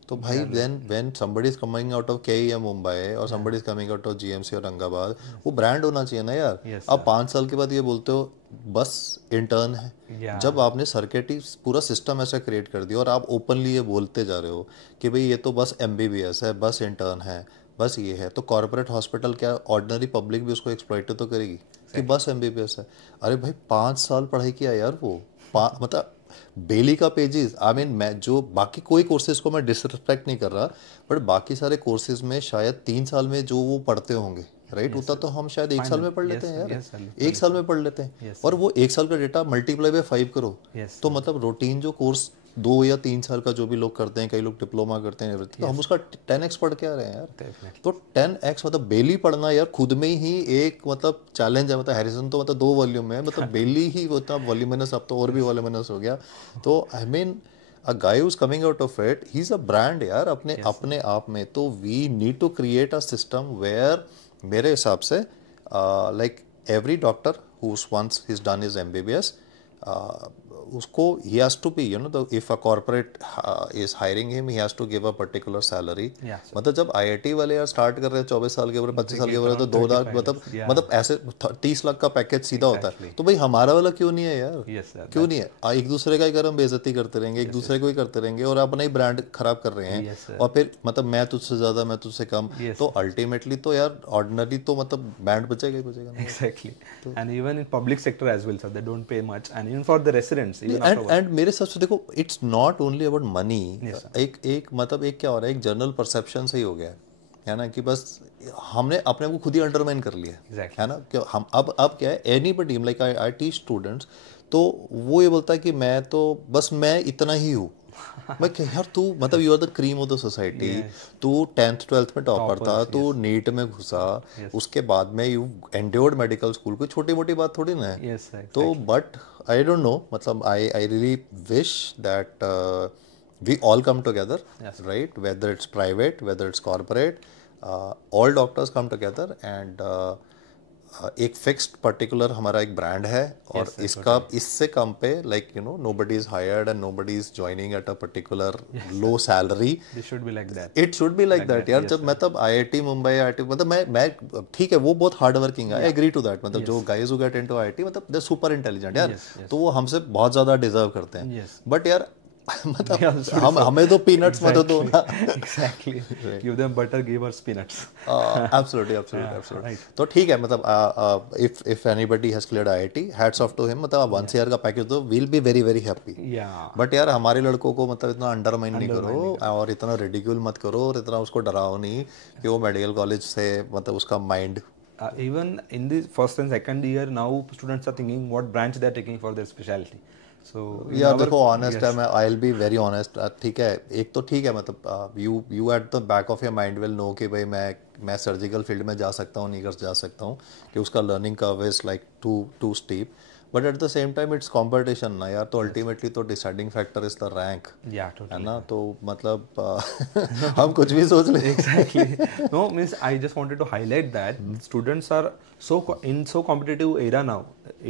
तो भाई then when somebody is coming out of KEM Mumbai और somebody is coming out of GMC Aurangabad, वो ब्रांड होना चाहिए ना यार. अब 5 साल के बाद ये बोलते हो बस इंटर्न है. जब आपने सर्किट पूरा सिस्टम ऐसा क्रिएट कर दिया और आप ओपनली ये बोलते जा रहे हो कि भाई ये तो बस MBBS है, बस इंटर्न है, बस ये है, तो कॉर्पोरेट हॉस्पिटल क्या ऑर्डिनरी पब्लिक भी उसको एक्सप्लॉइट तो करेगी कि बस MBBS है. अरे भाई 5 साल पढ़ाई किया यार वो. मतलब बेली का पेजेस, आई मीन मैं जो बाकी कोई कोर्सेज को मैं डिसरिस्पेक्ट नहीं कर रहा, बट बाकी सारे कोर्सेज में शायद 3 साल में जो वो पढ़ते होंगे, राइट, उतना तो हम शायद 1 साल में पढ़ लेते हैं यार. 1 साल में पढ़ लेते हैं. और वो 1 साल का डेटा मल्टीप्लाई बाय 5 करो, तो मतलब रूटीन जो कोर्स 2 या 3 साल का जो भी लोग करते हैं, कई लोग डिप्लोमा करते हैं, तो हम उसका 10x पढ़ के आ रहे हैं यार. तो 10x मतलब बेली पढ़ना यार खुद में ही एक मतलब चैलेंज है. मतलब हैरिसन तो मतलब 2 वॉल्यूम में है, मतलब बेली ही होता वॉल्यूमिनस, अब तो और भी वॉल्यूमिनस हो गया. तो I mean a guy who's coming out of it, he is a brand यार अपने आप में. तो we need to create a system where मेरे हिसाब से like every doctor who's once he's done his MBBS, उसको he has to be, you know, if a corporate is hiring him, he has to give a particular salary. मतलब जब IIT वाले यार start कर रहे हैं 24 साल के ऊपर, 25 साल के ऊपर, तो 2 लाख मतलब ऐसे 30 लाख का पैकेज सीधा होता है. तो भाई हमारा वाला क्यों नहीं है यार? क्यों नहीं है? एक दूसरे का ही अगर हम बेइज्जती करते रहेंगे, एक दूसरे को ही करते रहेंगे और अपना ही ब्रांड खराब कर रहे हैं, और फिर मतलब मैं तुझसे ज्यादा, मैं तुझसे कम, तो अल्टीमेटली तो यार ऑर्डिनरी तो मतलब बैंड बचेगा ही बचेगा. Exactly. And even in public sector as well, so they don't pay much, and even for the residents, even and मेरे हिसाब से देखो, it's not only about money. एक मतलब एक क्या हो रहा है, एक जनरल परसेप्शन से ही हो गया है ना, कि बस हमने अपने को खुद ही अंडरमाइन कर लिया है ना. क्या हम अब क्या है, anybody like I teach students, तो वो ये बोलता है कि मैं तो बस मैं इतना ही हूँ. मैं क्या यार, तू मतलब you are the cream of the society. तू 10th 12th में टॉपर था, तू नीट में घुसा, उसके बाद में यू एंड्योर्ड मेडिकल स्कूल. कोई छोटी मोटी बात थोड़ी ना है. तो बट आई डोंट नो, मतलब I really wish that we all come together, right, whether it's private, whether it's corporate, all doctors come together and एक फिक्स्ड पर्टिकुलर हमारा एक ब्रांड है, और इसका इससे कम पे like you know nobody is hired and nobody is joining at a particular low salary. It should be like that यार. जब मतलब IIT मुंबई, IIT मतलब मैं ठीक है, वो बहुत हार्ड वर्किंग है, आई एग्री टू दैट. मतलब जो guys who get into IIT मतलब दे सुपर इंटेलिजेंट यार, तो वो हमसे बहुत ज्यादा डिजर्व करते हैं. बट यार मतलब हमें तो पीनट्स मत दो ना. Exactly. Give them butter, give us peanuts. Absolutely. तो ठीक है, मतलब if anybody has cleared IIT, hats off to him. मतलब 1 year का पैकेज दो, we'll be very very happy. But यार हमारे लड़कों को मतलब इतना अंडरमाइन नहीं करो और इतना रिडिक्यूल मत करो और इतना उसको डराओ नहीं कि वो मेडिकल कॉलेज से मतलब उसका mind. Even in the first and second year, now students are thinking what branch they are taking for their specialty. So यार देखो ऑनेस्ट है, मैं I will be very honest, ठीक है, एक तो ठीक है, मतलब you at the back of your mind will know कि भाई मैं सर्जिकल फील्ड में जा सकता हूँ, नहीं कर जा सकता हूँ, कि उसका learning curve is like too steep, but at the same time it's competition ना यार, तो अल्टीमेटली तो deciding factor is the rank, yeah, totally. है ना, तो मतलब हम कुछ भी सोच ले। Exactly. No, means I just wanted to highlight that students are in so competitive era now.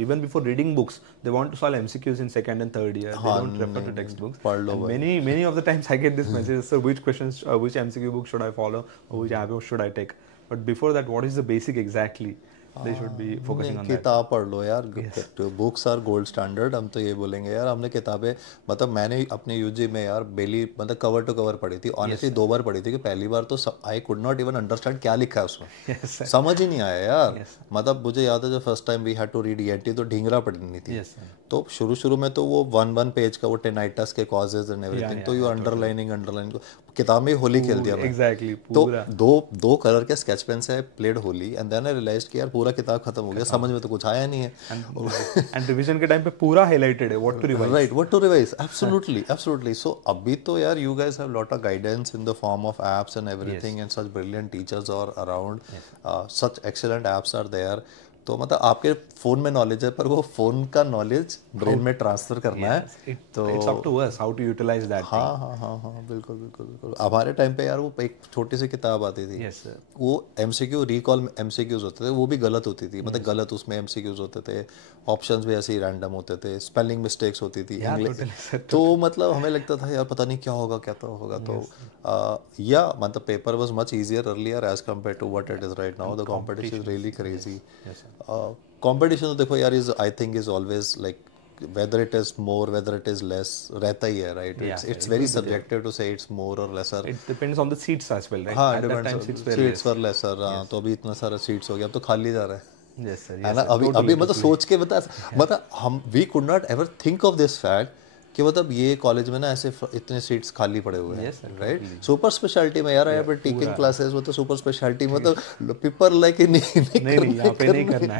Even before reading books, they want to solve MCQs in second and third year. They don't refer to textbooks. पढ़ लो And भाई। many of the times I get this message, sir, which questions, which MCQ book should I follow, or which app should I take? But before that, what is the basic exactly? They should be focusing on that. किताब पढ़ लो यार, books are gold standard, हम तो ये बोलेंगे यार, हमने किताबें, मतलब मैंने अपने यूजी में यार बेली मतलब कवर टू कवर पढ़ी थी, ऑनेस्टली 2 बार पढ़ी थी, कि पहली बार तो I could not even understand क्या लिखा है उसमें, समझ ही नहीं आया यार, मतलब मुझे याद है जब first time we had to read ENT तो ढींगरा पढ़नी थी, तो शुरू में तो वो 1 पेज का वो टेनाइटस के कॉजेज एंड एवरीथिंग, तो यू अंडरलाइनिंग किताब में होली खेल दिया Exactly. तो दो कलर के स्केच पेन से played Holi, and then I realise कि यार पूरा किताब खत्म हो गया, समझ में तो कुछ आया नहीं है, एंड रिवीजन के टाइम पे पूरा हाइलाइटेड है what to revise, right, what to revise, absolutely, so अभी तो यार you guys have lot of guidance in the form of apps and everything, and such brilliant teachers are around, such excellent apps are there, तो मतलब आपके phone में knowledge है, पर वो फोन का नॉलेज ब्रेन में ट्रांसफर करना है, तो it's up to us how to utilise that. हाँ, बिल्कुल। हमारे टाइम पे यार वो एक छोटी सी किताब आती थी, वो एमसीक्यू रिकॉल एमसीक्यूज होते थे, वो भी गलत होती थी, मतलब गलत उसमें एमसीक्यूज होते थे, ऑप्शंस भी ऐसे ही रैंडम होते थे, स्पेलिंग मिस्टेक्स होती थी इंग्लिश, तो मतलब हमें लगता था यार पता नहीं क्या होगा, तो या मतलब paper was much easier earlier as compare to what it is right now, the competition is really crazy, competition तो देखो यार is I think is always like whether it is more, whether it is less, रहता ही है, right? It's very subjective to say it's more or lesser. It depends on the seats as well, right? हाँ, at that time seats were lesser, हाँ, तो अभी इतना सारा seats हो गया, अब तो खाली जा रहा है, yes sir, है ना, अभी मतलब सोच के मतलब हम we could not ever think of this fact कि मतलब ये कॉलेज में ना ऐसे इतने सीट्स खाली पड़े हुए हैं, राइट, सुपर स्पेशलिटी में यार, यहाँ पर टीचिंग क्लासेस वो तो सुपर स्पेशलिटी मतलब पेपर लाइक नहीं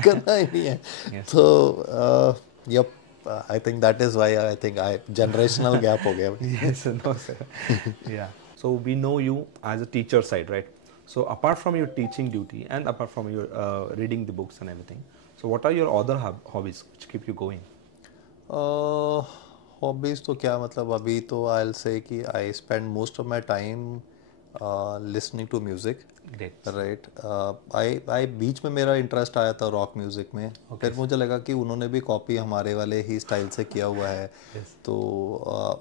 करना ही नहीं है, तो yup, I think that is why I think generational gap हो गया। Yes, no sir. Yeah. So we know you as a teacher side, right? So apart from your teaching duty and apart from your reading the books and everything, so what are your other hobbies which keep you going? Hobbies तो क्या मतलब, अभी तो I'll say कि I spend most of my time listening to music, right, I बीच में मेरा interest आया था रॉक म्यूजिक में, फिर मुझे लगा कि उन्होंने भी कॉपी हमारे वाले ही स्टाइल से किया हुआ है, तो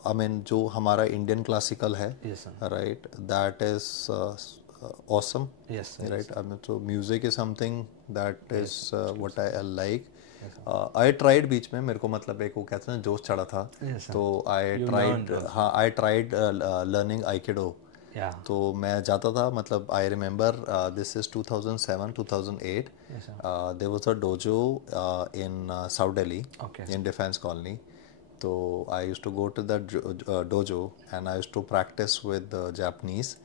आई मीन जो हमारा इंडियन क्लासिकल है, right, that is awesome, right, I mean तो music is something that is what I like, I tried बीच में, मेरे को मतलब एक वो कहते हैं जोश चढ़ा था, तो आई ट्राइड लर्निंग आइकिडो, तो मैं जाता था, मतलब I remember this is 2007-2008, there was a dojo in south Delhi in Defence Colony, तो I used to go to that dojo and I used to practise with Japanese,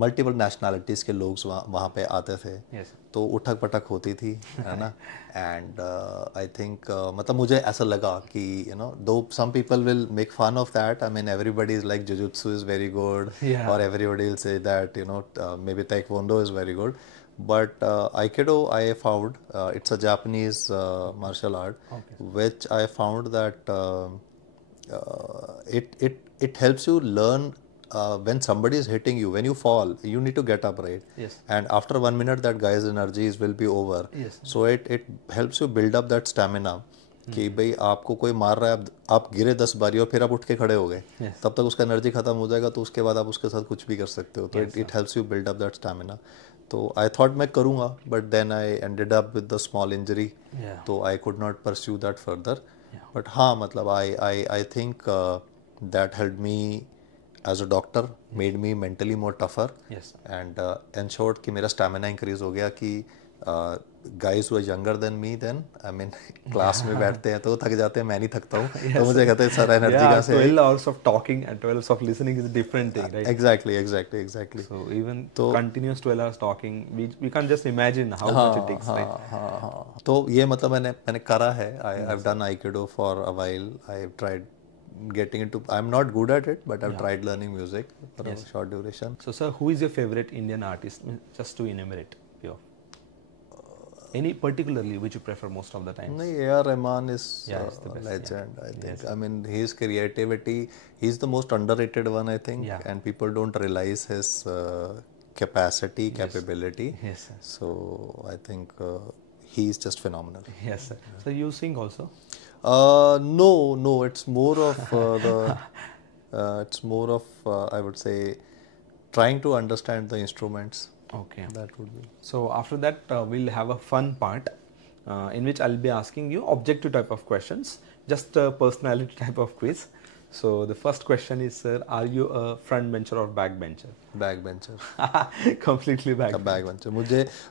multiple nationalities के लोग वहाँ पे आते थे, तो उठक पटक होती थी, है ना, एंड आई थिंक मतलब मुझे ऐसा लगा कि you know though some people will make fun of that, I mean everybody is like jujutsu is very good, और everybody will say that you know maybe taekwondo is very good, but Aikido I found it's a Japanese martial art, which I found that it helps you learn when somebody is hitting you, when you fall you need to get up, right, and after 1 minute that guy's energies will be over, so it helps you build up that stamina, कि भाई आपको कोई मार रहा है, आप गिरे 10 बारी और फिर आप उठ के खड़े हो गए, तब तक उसका एनर्जी खत्म हो जाएगा, तो उसके बाद आप उसके साथ कुछ भी कर सकते हो, तो it helps you build up that stamina, तो आई थॉट मैं करूँगा, but then I ended up with the small injury, तो I could not pursue that further, but हाँ मतलब I think that help me as a doctor, made me mentally more tougher, and ensured कि मेरा stamina increase हो गया, कि guys who are younger than me, then I mean class में बैठते हैं तो थक जाते हैं, मैं नहीं थकता हूँ, तो मुझे कहते हैं सर एनर्जी कहाँ से 12 hours of talking and 12 hours of listening is a different thing, right? Exactly. So even continuous 12 hours talking, we can't just imagine how much it takes, right? हाँ तो ये मतलब मैंने करा है. I've done Aikido for a while. I've tried getting into, I'm not good at it, but I've tried learning music for a short duration. So sir, who is your favorite Indian artist, just to enumerate few? Any particularly which you prefer most of the time? No, A.R. Rahman is the best, legend, I think. I mean, his creativity, he's the most underrated one, I think, and people don't realize his capability. Yes, sir. So I think he's just phenomenal. Yes, sir. So you sing also? No, it's more of it's more of I would say trying to understand the instruments. Okay. That would be. So after that, we'll have a fun part in which I'll be asking you objective type of questions, just a personality type of quiz. So the first question is, sir, are you a front bencher or back bencher? Back bencher. Completely back bencher.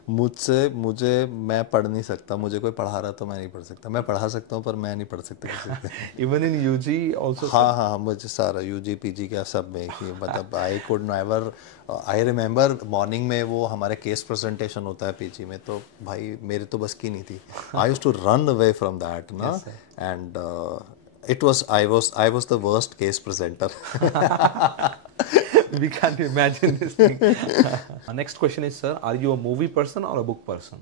मुझे मैं पढ़ नहीं सकता, मुझे कोई पढ़ा रहा तो मैं नहीं पढ़ सकता, मैं पढ़ा सकता हूँ पर मैं नहीं पढ़ सकता किसी से. Even in UG also? हाँ मुझे सारा UG PG का सब में ही, मतलब I could never, I remember morning में वो हमारे केस प्रेजेंटेशन होता है PG में, तो भाई मेरे तो बस की नहीं थी. I used to run away from that ना, and I was the worst case presenter. We can't imagine this thing. Next question is, sir, are you a movie person or a book person?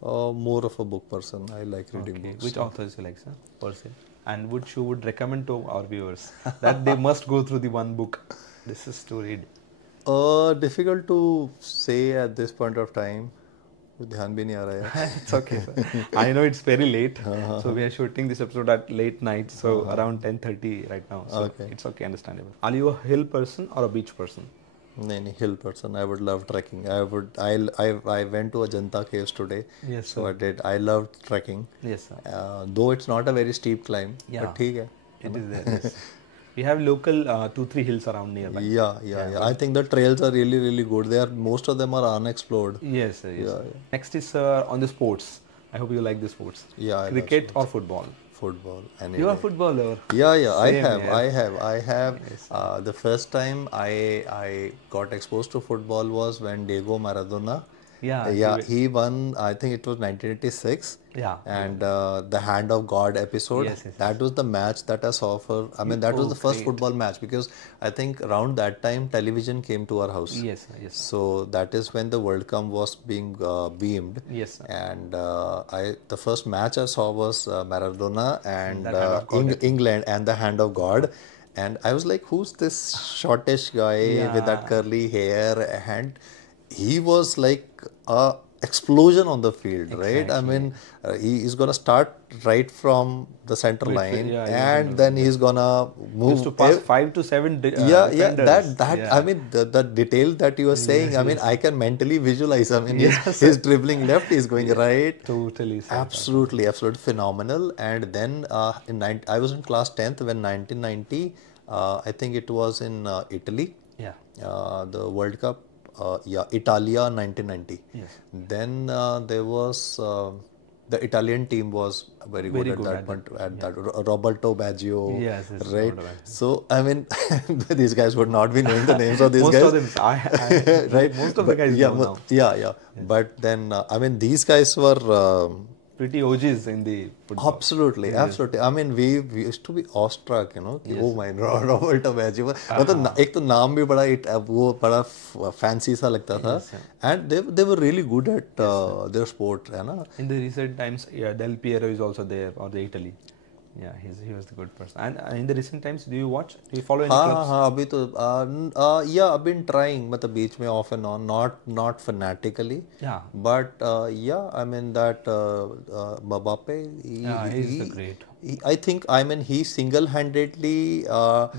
More of a book person. I like reading books. Which authors you like, sir? Person. And which you would recommend to our viewers that they must go through the one book this is to read? Difficult to say at this point of time. ध्यान भी नहीं आ रहा है. It's okay, sir. I know it's very late, so we are shooting this episode at late night, so around 10:30 right now. So it's okay, understandable. Are you a hill person or a beach person? नहीं, hill person. I would love trekking. I went to Ajanta caves today. Yes, so I did. I loved trekking. Yes, sir. Though it's not a very steep climb, but ठीक है. It is there. Yes. We have local 2-3 hills around nearby. Yeah. I think the trails are really good. Most of them are unexplored. Yes. Next is on the sports. I hope you like the sports. Yeah. Cricket or football? Football. You are a footballer. Yeah. I have. Yes. The first time I got exposed to football was when Diego Maradona. He won, I think it was 1986. And the Hand of God episode. Yes. That was the match that I saw for. I mean, that was the first football match, because I think around that time television came to our house. Yes. So that is when the World Cup was being beamed. Yes. And the first match I saw was Maradona and England and the Hand of God. And I was like, who's this shortish guy with that curly hair? And he was like a explosion on the field, right? I mean, he is gonna start right from the center line, and then he's gonna move. Used to pass 5 to 7. I mean, the detail that you were saying. I mean, I can mentally visualize. I mean, he's dribbling left, he's going right. Totally. Absolutely phenomenal. And then I was in class 10th when 1990. I think it was in Italy. The World Cup. Italia 1990. Yes. Then there was the Italian team was very good at that point. Roberto Baggio, right? So I mean, these guys would not be knowing the names of these guys. Most of them, right? Most of the guys know now. Yeah. But then I mean, these guys were pretty OGs in the football. Absolutely. I mean, we used to be awestruck, you know. Oh my God, Roberto Baggio. मतलब एक तो नाम भी वो बड़ा fancy सा लगता था. And they were really good at their sport, है ना. In the recent times, Del Piero is also there, or the Italy. Yeah, he was the good person. And in the recent times, do you follow any clubs? हाँ अभी तो I've been trying, मतलब बीच में off and on, not fanatically. Yeah. But I mean that Mbappe, he's the great. I think, I mean, he single-handedly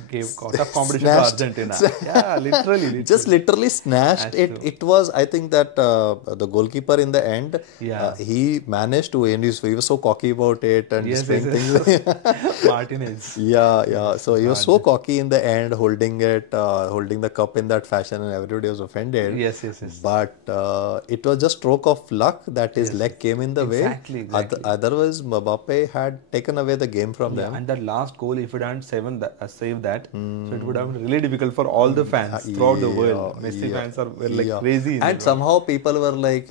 Gave tough competition to Argentina. Yeah, literally. just literally snatched it. true. It was, I think that the goalkeeper in the end, Yeah. he managed to win. He was so cocky about it and Yes, displaying yes, things. Martinez. Yeah. So he was so cocky in the end, holding the cup in that fashion, and everybody was offended. Yes. But it was just stroke of luck that his leg came in the Exactly. way. Otherwise, Mbappe had taken away the game from them. And that last goal, if he hadn't saved that, so it would have been really difficult for all the fans throughout the world. Messi fans were like crazy. And somehow people were like,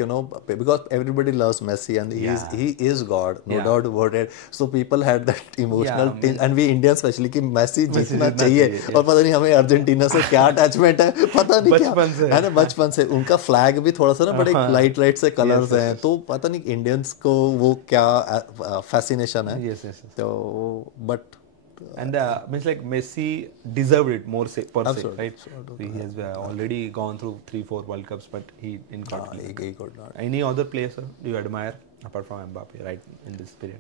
because everybody loves Messi and he is God, no doubt about it. So people had that emotional thing, and we Indians especially कि Messi जीतना चाहिए, और पता नहीं हमें Argentina से क्या attachment है, पता नहीं क्या है ना, बचपन से उनका फ्लैग भी थोड़ा सा ना बड़े लाइट से कलर्स हैं, तो पता नहीं इंडियंस को वो क्या फैसिनेशन है. तो but and means like Messi deserved it more per se, right? Absolutely. He has already gone through 3-4 World Cups, but he didn't got it. He could not. Any other player, sir, do you admire apart from Mbappe, right, in this period?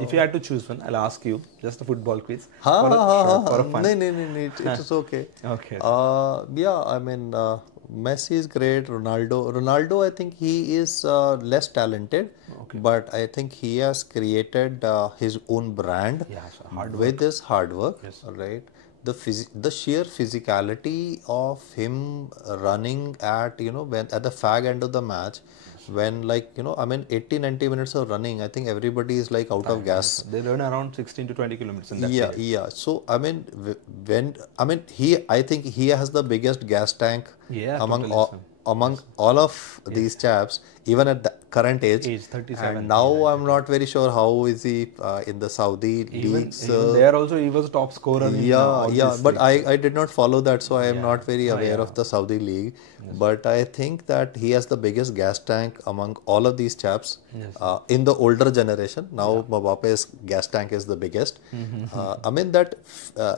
If you had to choose one, I'll ask you just a football quiz for a fun. No, it's okay. Okay. Yeah, I mean, Messi is great. Ronaldo, I think he is less talented, but I think he has created his own brand with his hard work, right? The sheer physicality of him running at when at the fag end of the match, when I mean 80-90 minutes of running, I think everybody is like out of gas. They run around 16 to 20 kilometers in that period. Yeah. So I mean, I think he has the biggest gas tank among all of these chaps, even at the current age 37. And now I'm not very sure how is he in the Saudi leagues. Even there also he was top scorer. But I did not follow that, so I am not very aware of the Saudi league. But I think that he has the biggest gas tank among all of these chaps in the older generation. Now Mbappe's gas tank is the biggest. I mean that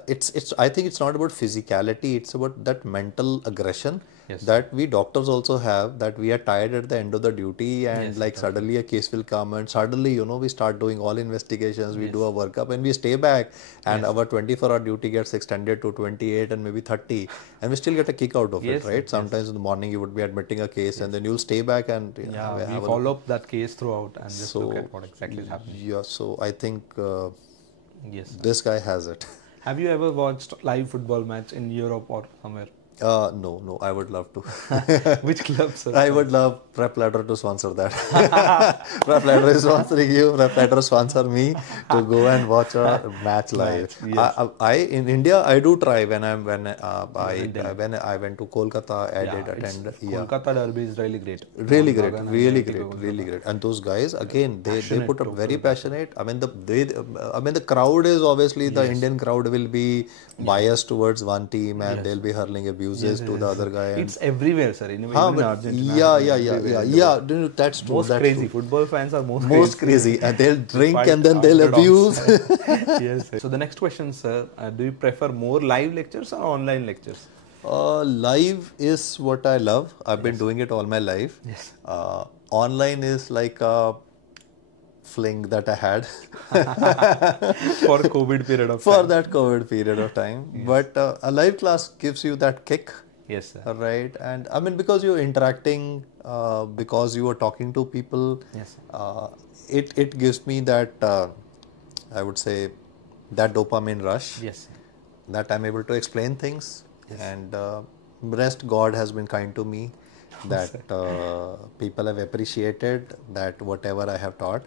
it's I think it's not about physicality, it's about that mental aggression that we doctors also have, that we are tired at the end of the duty, and suddenly a case will come, and suddenly we start doing all investigations, we do a workup, and we stay back, and our 24-hour duty gets extended to 28 and maybe 30, and we still get a kick out of it, right? Sometimes in the morning you would be admitting a case, and then you'll stay back and we follow up that case throughout and just look at what exactly is happening. Yeah, so I think this guy has it. Have you ever watched live football match in Europe or somewhere? No, I would love to. Which club, sir? I would love Prep Ladder to sponsor that. Prep Ladder is sponsoring you. Prep Ladder sponsor me to go and watch a match live. I in India I do try when I went to Kolkata. I did attend. Kolkata derby is really great. Really great. And those guys again, they put up very passionate. I mean the crowd is obviously the Indian crowd will be biased towards one team, and they'll be hurling abuses to the other guy. It's everywhere, sir. Even in Argentina. Yeah. That's true. Most crazy. Football fans are most crazy. And they'll drink and then they'll abuse. Yes. So the next question, sir. Do you prefer more live lectures or online lectures? Live is what I love. I've been doing it all my life. Yes. Online is like a fling that I had for COVID period of time. For that COVID period of time. Yes. But a live class gives you that kick. Yes, sir. Right. And I mean, because you're interacting, because you are talking to people, yes, it gives me that, I would say, that dopamine rush. Yes. That I'm able to explain things. Yes. And rest, God has been kind to me, that people have appreciated that whatever I have taught.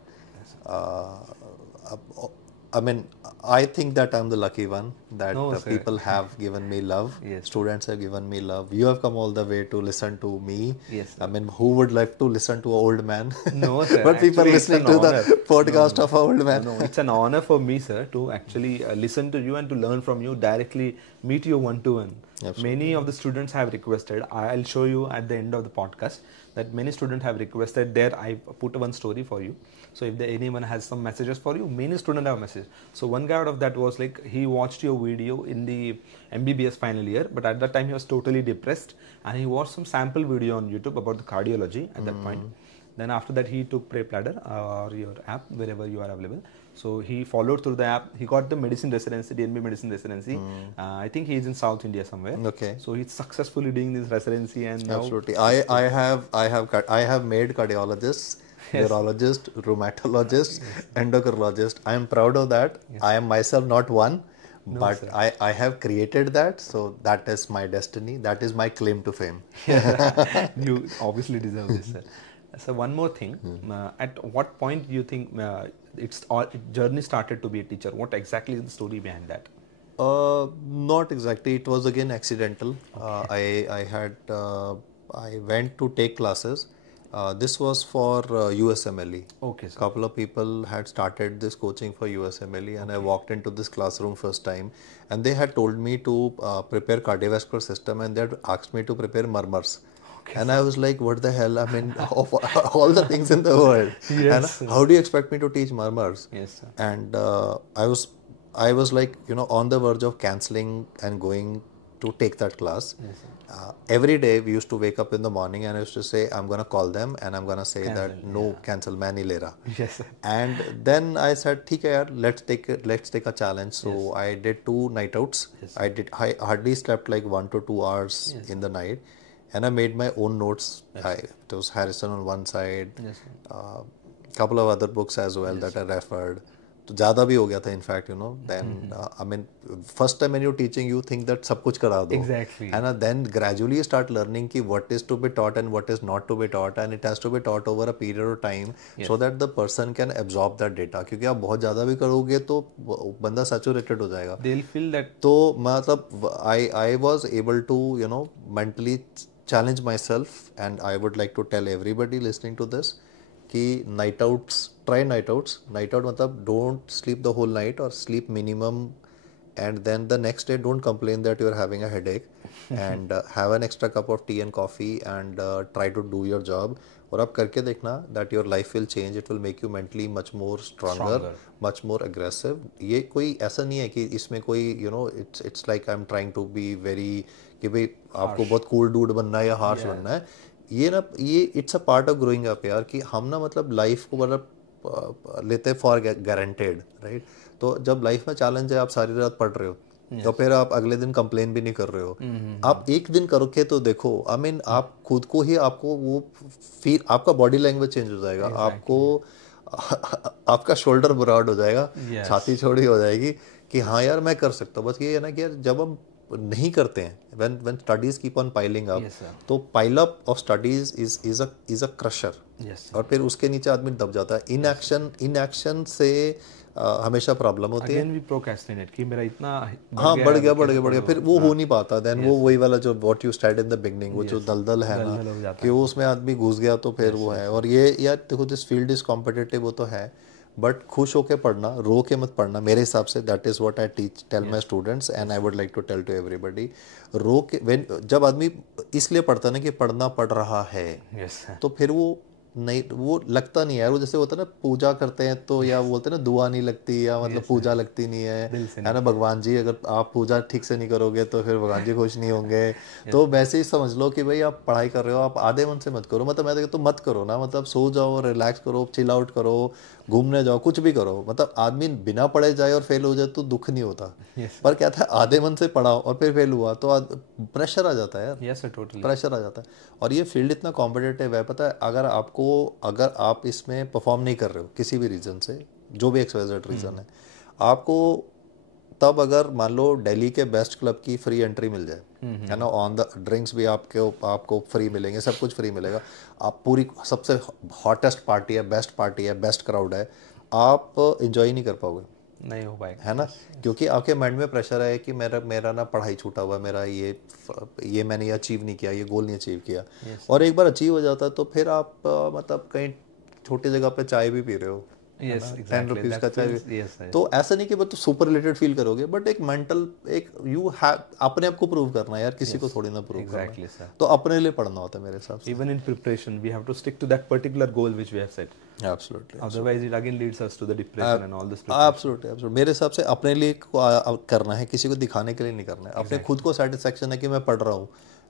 I mean, I think that I'm the lucky one, that people have given me love. Yes. Students have given me love. You have come all the way to listen to me. Yes, I mean, who would like to listen to an old man? No, sir. But people listening to the podcast of an old man. No, it's an honor for me, sir, to actually listen to you and to learn from you, directly meet you one-to-one. Many of the students have requested, I'll show you at the end of the podcast, that many students have requested there. I put one story for you. So if anyone has some messages for you, many students have messages. So one guy out of that was like, he watched your video in the MBBS final year, but at that time he was totally depressed, and he watched some sample video on YouTube about the cardiology at that point. Then after that he took Prep Ladder or your app, wherever you are available. So he followed through the app. He got the medicine residency, DNB medicine residency. I think he is in South India somewhere. Okay. So he's successfully doing this residency, and now Absolutely. I have made cardiologists, neurologists, rhematologists, endocrinologists. I am proud of that. I am myself not one, but I have created that. So that is my destiny. That is my claim to fame. you obviously deserve this, sir. So one more thing, at what point do you think journey started to be a teacher? What exactly is the story behind that? Not exactly. It was again accidental. I went to take classes. This was for USMLE. Okay, sir. Couple of people had started this coaching for USMLE, and I walked into this classroom first time, and they had told me to prepare cardiovascular system, and they had asked me to prepare murmurs. And I was like, what the hell? I mean, of all the things in the world. Yes, and how do you expect me to teach murmurs? Yes, sir. And I was like, on the verge of cancelling and going to take that class. Yes, Every day we used to wake up in the morning and I used to say, I'm going to call them and I'm going to say that no, cancel, main nahi le raha. Yes, sir. And then I said, theek hai yaar, let's take a challenge. So I did 2 night outs. I hardly slept like 1 to 2 hours in the night. And I made my own notes. It was Harrison on one side, couple of other books as well that I referred. तो ज़्यादा भी हो गया था, in fact, then I mean, first time when you're teaching, you think that सब कुछ करा दो. Exactly. And then gradually you start learning कि what is to be taught and what is not to be taught, and it has to be taught over a period of time so that the person can absorb that data. क्योंकि आप बहुत ज़्यादा भी करोगे तो बंदा saturated हो जाएगा. They'll feel that. तो मतलब I was able to mentally challenge myself, and I would like to tell everybody listening to this कि night outs, try night outs. Night out मतलब don't sleep the whole night or sleep minimum, and then the next day don't complain that you are having a headache and have an extra cup of tea and coffee and try to do your job. और आप करके देखना that your life will change. It will make you mentally much more stronger, much more aggressive. ये कोई ऐसा नहीं है कि इसमें कोई it's like I'm trying to be very कि भाई आपको बहुत cool dude बनना है या harsh बनना है. ये it's a part of growing up यार, कि हम ना मतलब लाइफ को मतलब लेते फॉर गारंटेड, राइट. तो जब लाइफ में चैलेंज है, आप सारी रात पढ़ रहे हो तो फिर आप अगले दिन कंप्लेन भी नहीं कर रहे हो. आप एक दिन करोगे तो देखो, आई मीन आप खुद को ही आपको वो फील, आपका बॉडी लैंग्वेज चेंज हो जाएगा. आपको आपका शोल्डर ब्रॉड हो जाएगा, छाती चौड़ी हो जाएगी कि हाँ यार मैं कर सकता हूँ. बस ये है ना कि यार जब हम नहीं करते हैं, when studies keep on piling up, तो pile up of studies is a crusher. और फिर उसके नीचे आदमी दब जाता है. inaction से हमेशा प्रॉब्लम होती है. Again we procrastinate कि मेरा इतना बढ़ गया फिर वो हो नहीं पाता. देन वो वही वाला जो what you said in the beginning, वो जो दलदल है ना कि वो उसमें आदमी घुस गया तो फिर वो है. और ये यार देखो, दिस फील्ड इज कॉम्पिटिटिव, वो तो है, बट खुश होके पढ़ना, रो के मत पढ़ना. मेरे हिसाब से that is what I tell my students, and I would like to tell to everybody. रो के जब आदमी इसलिए पढ़ता ना कि पढ़ना पढ़ रहा है, तो फिर वो नहीं, वो लगता नहीं है. वो जैसे होता है ना, पूजा करते हैं तो या बोलते हैं ना दुआ नहीं लगती, या मतलब पूजा लगती नहीं है ना. भगवान जी, अगर आप पूजा ठीक से नहीं करोगे तो फिर भगवान जी खुश नहीं होंगे. तो वैसे ही समझ लो कि भाई आप पढ़ाई कर रहे हो, आप आधे मन से मत करो. मतलब मैं तो कहता हूँ मत करो ना, मतलब सो जाओ, रिलैक्स करो, चिल आउट करो, घूमने जाओ, कुछ भी करो. मतलब आदमी बिना पढ़े जाए और फेल हो जाए तो दुख नहीं होता. पर क्या था, आधे मन से पढ़ाओ और फिर फेल हुआ तो प्रेशर आ जाता है यार. प्रेशर आ जाता है. और ये फील्ड इतना कॉम्पिटिटिव है, पता है. अगर आप इसमें परफॉर्म नहीं कर रहे हो किसी भी रीज़न से, जो भी XYZ रीज़न है, आपको तब अगर मान लो दिल्ली के बेस्ट क्लब की फ्री एंट्री मिल जाए, है ना, ऑन द ड्रिंक्स भी आपको फ्री मिलेंगे, सब कुछ फ्री मिलेगा, आप पूरी सबसे हॉटेस्ट पार्टी है, बेस्ट क्राउड है, आप इंजॉय नहीं कर पाओगे, नहीं हो पाएगा, है ना. क्योंकि आपके माइंड में प्रेशर है कि मेरा ना पढ़ाई छूटा हुआ, मेरा ये मैंने अचीव नहीं किया, ये गोल नहीं अचीव किया. और एक बार अचीव हो जाता है तो फिर आप मतलब कहीं छोटी जगह पे चाय भी पी रहे हो, 10 रुपीज का चाय. तो ऐसा नहीं कि बस तो सुपर रिलेटेड फील करोगे, बट एक मेंटल यू हैव अपने आप को प्रूव करना है यार, किसी को थोड़ी ना प्रूव करना. तो अपने लिए पढ़ना होता है मेरे हिसाब से. Even in preparation we have to stick to that particular goal which we have set. Absolutely. Otherwise it again leads us to the depression and all this. Absolutely. मेरे हिसाब से अपने लिए करना है, किसी को दिखाने के लिए नहीं करना है. अपने खुद को सेटिस्फेक्शन है कि मैं पढ़ रहा हूँ,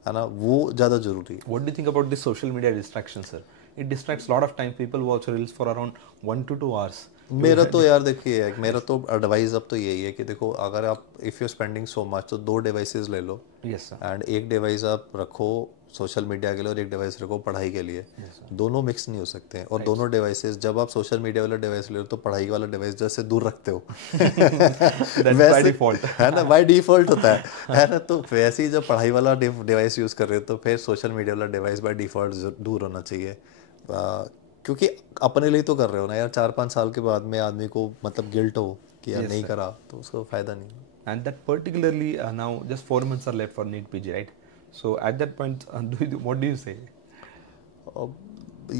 है ना, वो ज़्यादा जरूरी है. What do you think about this social media distraction, sir? It distracts a lot of time. People watch reels for around 1 to 2 hours. मेरा तो यार देखिए, मेरा तो एडवाइस अब तो यही है कि देखो, अगर आप if you spending so much तो 2 डिवाइसेस ले लो, यस सर, एंड एक डिवाइस आप रखो सोशल मीडिया के लिए और एक डिवाइस रखो पढ़ाई के लिए। दोनों मिक्स नहीं हो सकते हैं, और दोनों डिवाइसेस जब आप सोशल मीडिया वाला डिवाइस ले लो तो पढ़ाई वाला डिवाइस जैसे दूर रखते हो बाय वैसे डिफॉल्ट। है ना, बाय डिफॉल्ट होता है ना। तो वैसे ही जब पढ़ाई वाला डिवाइस यूज़ कर रहे हो तो फिर सोशल मीडिया वाला डिवाइस बाय डिफॉल्ट दूर होना चाहिए। क्योंकि अपने लिए तो कर रहे हो ना यार, 4-5 साल के बाद में आदमी को मतलब गिल्ट हो कि यार Yes, नहीं sir. करा तो उसको फ़ायदा नहीं। And that particularly now just 4 months are left for NEET PG, right? So at that point, what do you say?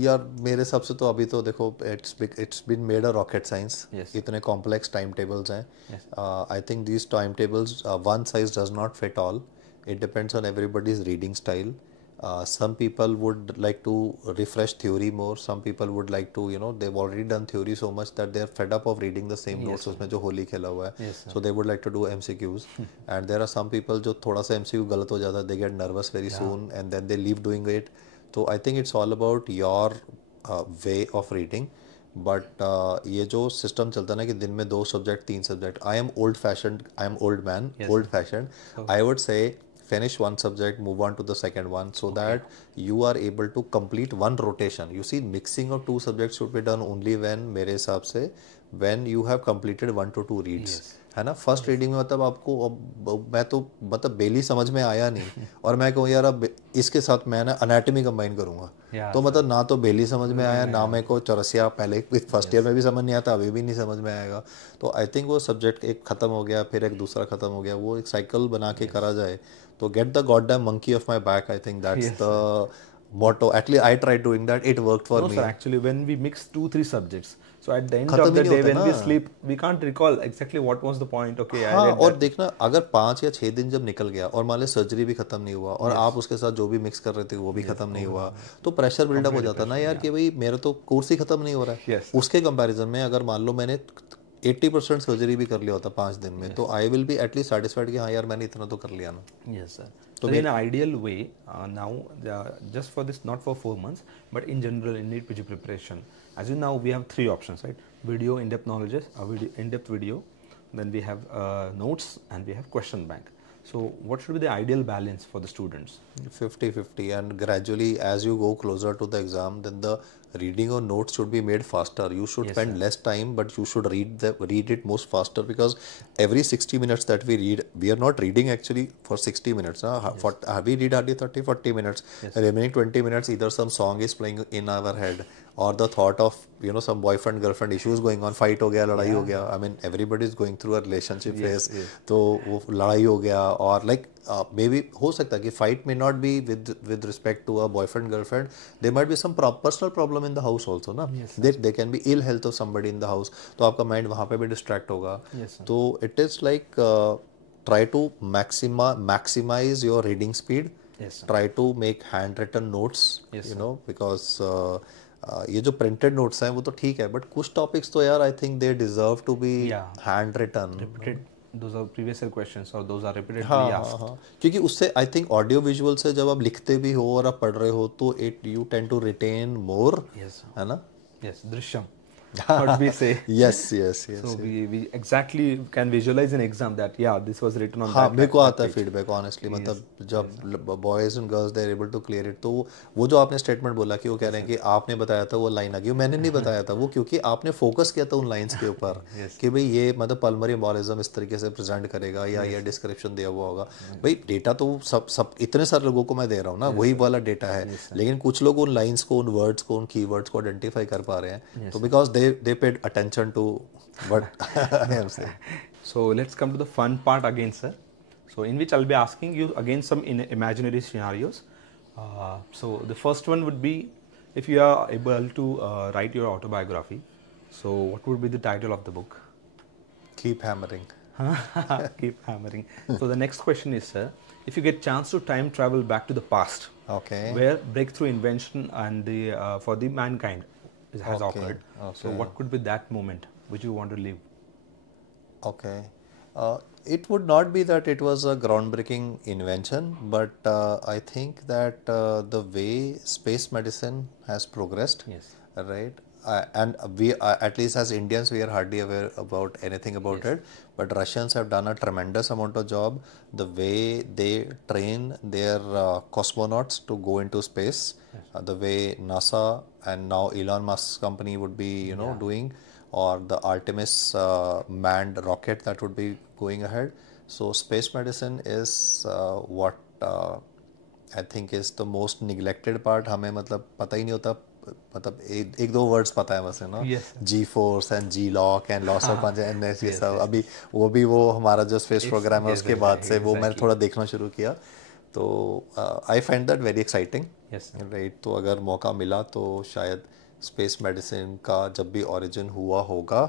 यार मेरे हिसाब से तो अभी तो देखो, it's been made a rocket science. Yes. इतने कॉम्प्लेक्स टाइम टेबल्स हैं। Yes. I think these time tables, one size does not fit all. It depends on everybody's reading style. Some people would like to refresh theory more. Some people would like to, they've already done theory so much that they're fed up of reading the same notes उसमें जो होली खेला हुआ है। Yes, sir. So they would like to do MCQs. And there are some people जो थोड़ा सा MCQ गलत हो जाता है, they get nervous very soon and then they leave doing it. So I think it's all about your way of reading. But ये जो system चलता है ना कि दिन में 2 subject 3 subject, I am old fashion, I am old man, old fashion. I would say finish one subject, move on to the second one, so that you are able to complete one rotation. You see, mixing of 2 subjects should be done only when, मेरे हिसाब से, when you have completed 1 to 2 reads. है ना, first reading में मतलब आपको, मैं तो मतलब बेली समझ में आया नहीं और मैं कहूँ यार अब इसके साथ मैं ना अनाटमी कंबाइन करूँगा, तो मतलब ना तो बेली समझ में आया, ना मेरे को चौरसिया पहले फर्स्ट ईयर में भी समझ नहीं आता, अभी भी नहीं समझ में आएगा। तो आई थिंक वो सब्जेक्ट एक ख़त्म हो गया, फिर एक दूसरा ख़त्म हो गया, वो एक साइकिल बना के करा जाए तो get the goddamn monkey of my back. I think that's the motto. At least I tried doing that. It worked for No, me. sir, actually, when we mix 2-3 subjects, so at the end खत्म of he the नहीं day, होता when we ना। sleep, we can't recall exactly what was the point. Okay, I हाँ, read और that. देखना, अगर 5 या 6 दिन जब निकल गया और मान लो सर्जरी भी खत्म नहीं हुआ और आप उसके साथ जो भी मिक्स कर रहे थे वो भी खत्म नहीं हुआ, तो प्रेशर बिल्डअप हो जाता ना यार कि भाई मेरा तो कोर्स ही खत्म नहीं हो रहा है। Yes. उसके कंपैरिजन में अगर मान लो मैंने 80% सर्जरी भी कर लिया होता 5 दिन में, तो आई विल बी एटलीस्ट सेटिस्फाइड कि हाँ यार मैंने इतना तो कर लिया ना। Yes, sir. So in an ideal way, now just for this, not for 4 months, but in general in NEET PG preparation, as you now we have 3 options, right? Video, in-depth knowledge, in-depth video, then we have notes, and we have question bank. So what should be the ideal balance for the students? 50-50, and gradually as you go closer to the exam, then the reading or notes should be made faster. You should spend less time, but you should read it most faster, because every 60 minutes that we read, we are not reading actually for 60 minutes. We read hardly 30-40 minutes. The remaining 20 minutes, either some song is playing in our head, or the thought of some boyfriend girlfriend issues going on, fight हो गया, लड़ाई हो गया. I mean everybody is going through a relationship phase, तो वो लड़ाई हो गया, और like maybe हो सकता है कि fight may not be with respect to a boyfriend girlfriend, there might be some personal problem in the house also ना. There can be ill health of somebody in the house, तो आपका mind वहाँ पे भी distract होगा. तो it is like try to maximize your reading speed. Try to make handwritten notes, because ये जो printed notes हैं वो तो ठीक है, but कुछ topics तो यार I think they deserve to be handwritten. Repeated, those are previous year questions, or those are repeatedly हाँ asked. हाँ, क्योंकि उससे I think audio visual से जब आप लिखते भी हो और आप पढ़ रहे हो तो you tend to retain more, है ना? Yes, Drishyam. What we say. Yes. So we exactly can visualize in exam that this was written on हाँ, that. मेरे को आता है फीडबैक ऑनेस्टली, मतलब जब boys and girls they are able to clear it, तो वो जो आपने स्टेटमेंट बोला कि वो कह रहे हैं कि आपने बताया था वो लाइन आ गई, मैंने नहीं बताया था वो, क्योंकि आपने फोकस किया था उन लाइंस के ऊपर कि भाई ये मतलब पल्मोनरी एम्बोलिज्म इस तरीके से प्रेजेंट करेगा, या ये डिस्क्रिप्शन दिया हुआ होगा। भाई डेटा तो सब इतने सारे लोगों को मैं दे रहा हूँ ना, वही वाला डेटा है, लेकिन कुछ लोग उन लाइन्स को, उन वर्ड्स को, उन कीवर्ड्स को आइडेंटिफाई कर पा रहे हैं, तो because they paid attention to what I am saying. So let's come to the fun part again, sir. So in which I'll be asking you again some imaginary scenarios. So the first one would be, if you are able to write your autobiography, so what would be the title of the book? Keep hammering. Keep hammering. So the next question is, sir, if you get chance to time travel back to the past, where breakthrough invention and for the mankind has occurred. So what could be that moment which you want to live? It would not be that it was a groundbreaking invention, but I think that the way space medicine has progressed, right? and we at least as Indians we are hardly aware about anything about it, but Russians have done a tremendous amount of job. The way they train their cosmonauts to go into space, the way NASA and now Elon Musk's company would be doing, or the Artemis manned rocket that would be going ahead. So space medicine is what I think is the most neglected part. हमें मतलब पता ही नहीं होता, मतलब एक दो words पता है बस, है ना, G force and G lock and loss of consciousness, ये सब अभी वो हमारा जो स्पेस प्रोग्राम है उसके बाद से वो मैंने थोड़ा देखना शुरू किया, तो I find that very exciting, right. तो अगर मौका मिला तो शायद स्पेस मेडिसिन का जब भी ओरिजिन हुआ होगा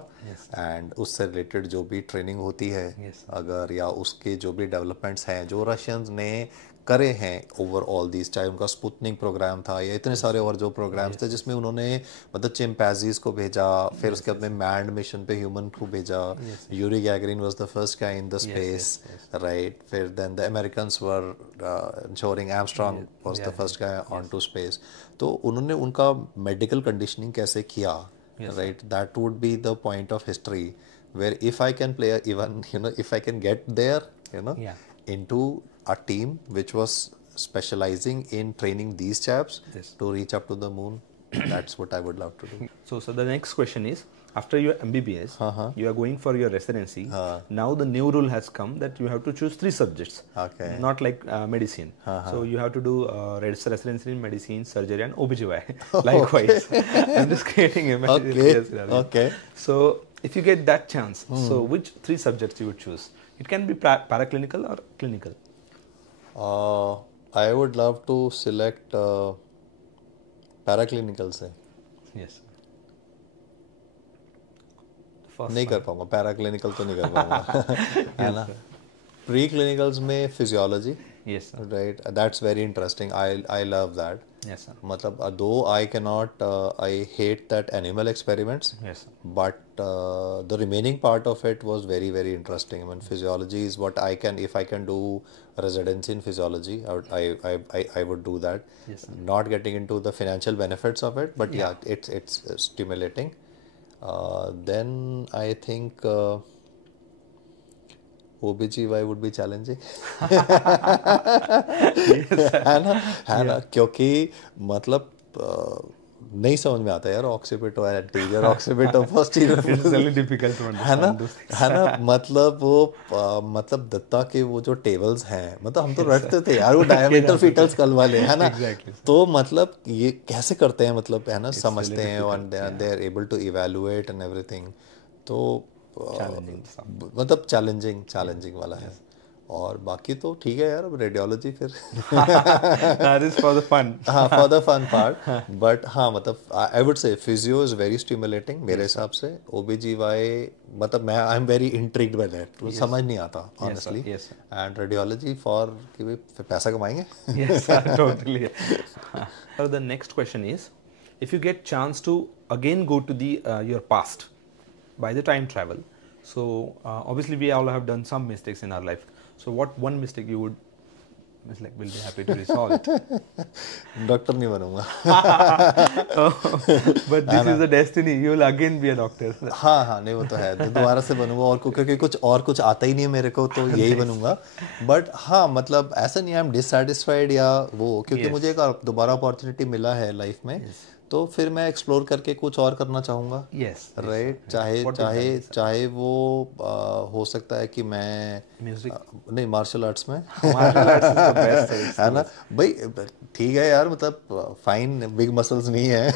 एंड उससे रिलेटेड जो भी ट्रेनिंग होती है अगर, या उसके जो भी डेवलपमेंट्स हैं जो रशियंस ने करे हैं ओवर ऑल दीज, चाहे उनका स्पुतनिक प्रोग्राम था या इतने सारे और जो प्रोग्राम्स थे जिसमें उन्होंने मतलब चिंपैंजीज को भेजा, फिर उसके अपने मैंड मिशन पे ह्यूमन को भेजा. Yuri Gagarin was the first guy in the space, right. फिर then the Americans were ensuring, Armstrong was the first guy on to space. तो उन्होंने उनका मेडिकल कंडीशनिंग कैसे किया, right, that would be the point of history where if I can play even if I can get there into a team which was specializing in training these chaps to reach up to the moon, that's what I would love to do. So the next question is, after your MBBS, you are going for your residency. Now the new rule has come that you have to choose 3 subjects. Okay. Not like medicine. So you have to do residency in medicine, surgery, and OBGY. Likewise, I'm just creating a Okay. So if you get that chance, so which 3 subjects you would choose? It can be paraclinical or clinical. I would love to select paraclinical से. Yes. नहीं कर पाऊंगा, paraclinical तो नहीं कर पाऊंगा, है ना. प्री क्लिनिकल्स में physiology, yes sir, right, that's very interesting. I love that. Yes sir. मतलब though I cannot I hate that animal experiments, yes sir, but the remaining part of it was very very interesting. I mean physiology is what I can, if I can do residency in physiology, I would do that. Yes sir. Not getting into the financial benefits of it, but yeah, it's stimulating. Then I think OBGY would be challenging. है ना, क्योंकि मतलब नहीं समझ में आता यार, occipito anterior, occipito posterior, it's really difficult to understand those things. है ना. मतलब वो मतलब दत्ता के वो जो टेबल्स हैं, मतलब हम तो रटते थे यार वो डायमीटर फीटल स्कल वाले, है ना. तो मतलब ये कैसे करते हैं, मतलब है ना, समझते हैं और they are able to evaluate and everything. तो मतलब चैलेंजिंग वाला है. और बाकी तो ठीक है यार, अब रेडियोलॉजी फिर that is for the fun. हाँ, for the fun part. But हाँ, मतलब I would say physio is very stimulating मेरे हिसाब से. OBGY मतलब मैं I am very intrigued by that. तो समझ नहीं आता honestly. Yes, sir. And radiology for कि भाई फिर पैसा कमाएंगे. Yes sir, totally. So the next question is, if you get chance to again go to the your past by the time travel, so obviously we all have done some mistakes in our life. So what one mistake you would will be happy to resolve it? Doctor नहीं बनूंगा. But this is a destiny. You will again be a doctor. हाँ, नहीं वो तो है, दोबारा से बनूंगा, और क्योंकि कुछ आता ही नहीं है मेरे को, तो यही बनूंगा. बट हाँ, मतलब ऐसा नहीं आई एम डिससैटिस्फाइड या वो, क्योंकि मुझे एक दोबारा अपॉर्चुनिटी मिला है लाइफ में, तो फिर मैं एक्सप्लोर करके कुछ और करना चाहूँगा. राइट. चाहे वो हो सकता है कि मैं नहीं मार्शल आर्ट्स में है ना भाई, ठीक है यार, मतलब फाइन, बिग मसल्स नहीं है,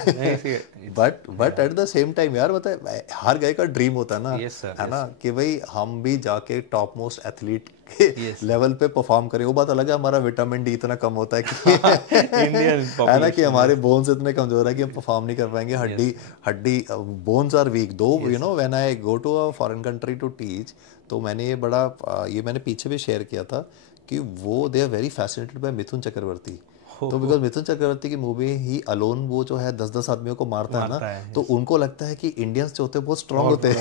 but at the same time यार, मतलब हर गाय का ड्रीम होता है ना, है ना, कि भाई हम भी जाके टॉप मोस्ट एथलीट लेवल पे परफॉर्म करें. वो बात अलग है, हमारा विटामिन डी इतना कम होता है कि है ना, कि हमारे बोन्स इतने कमजोर है कि हम परफॉर्म नहीं कर पाएंगे. हड्डी bones are weak. Though you know when I go to a foreign country to teach, तो मैंने ये मैंने पीछे भी शेयर किया था कि वो they are very fascinated by Mithun Chakraborty. तो बिकॉज मिथुन चक्रवर्ती की मूवी ही अलोन वो जो है 10-10 आदमियों को मारता है ना, तो उनको लगता है कि इंडियंस जो होते हैं बहुत स्ट्रांग होते हैं।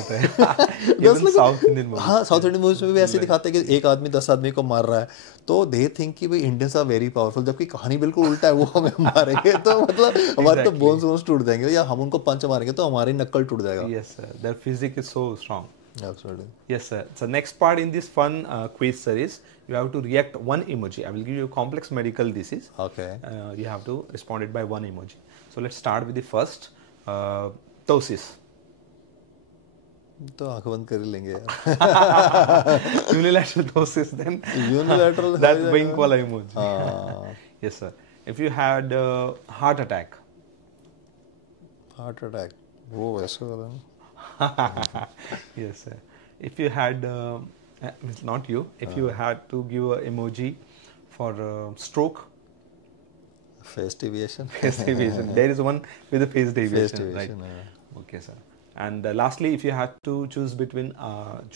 इवन साउथ इंडियन मूवीज, हाँ, साउथ इंडियन मूवीज में भी ऐसे दिखाते हैं कि एक आदमी 10 आदमी को मार रहा है, तो दे थिंक कि भाई इंडियंस आर वेरी पावरफुल, जबकि कहानी बिल्कुल उल्टा है, वो हमें मारेंगे तो मतलब हमारे तो बोन्स वोन्स टूट जाएंगे, या हम उनको पंच मारेंगे तो हमारी नक्कल टूट जाएगा। Yes sir, their physique is so strong. Absolutely. Yes, sir. So next part in this fun quiz series, you have to react one emoji. I will give you a complex medical disease. Okay. You have to respond it by one emoji. So let's start with the first, ptosis. तो आंख बंद कर ही लेंगे यार। Unilateral ptosis, then Unilateral that wink wala emoji. Yes, sir. If you had heart attack. Heart attack. वो वैसे वाला ना। Yes, sir. If you had, not you, if you had to give an emoji for stroke. Face deviation. Face deviation. There is one with a face deviation, right? Yeah. Okay, sir. And lastly, if you had to choose between,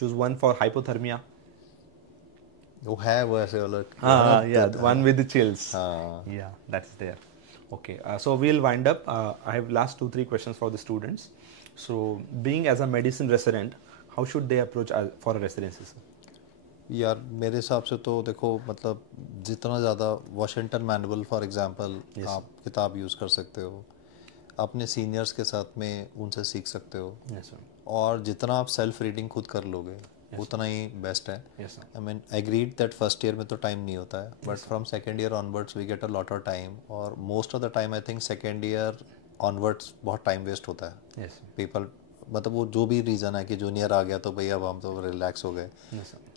choose one for hypothermia. वो है वो ऐसे वाला। Yeah, the one with the chills. हाँ. Yeah, that's there. Okay, so we'll wind up. I have last 2-3 questions for the students. So, being as a medicine resident, how should they approach for a residency, sir? यार मेरे हिसाब से तो देखो, मतलब जितना ज़्यादा वाशिंगटन मैनुअल फॉर एग्जांपल आप किताब यूज़ कर सकते हो, अपने सीनियर्स के साथ में उनसे सीख सकते हो, और जितना आप सेल्फ रीडिंग खुद कर लोगे उतना ही बेस्ट है। I mean agreed that first year में तो टाइम नहीं होता है, but from second year onwards we get a lot of time, और most of the time I think second year onwards बहुत टाइम वेस्ट होता है। पीपल मतलब वो जो भी रीज़न है कि जूनियर आ गया तो भैया अब हम तो रिलैक्स हो गए,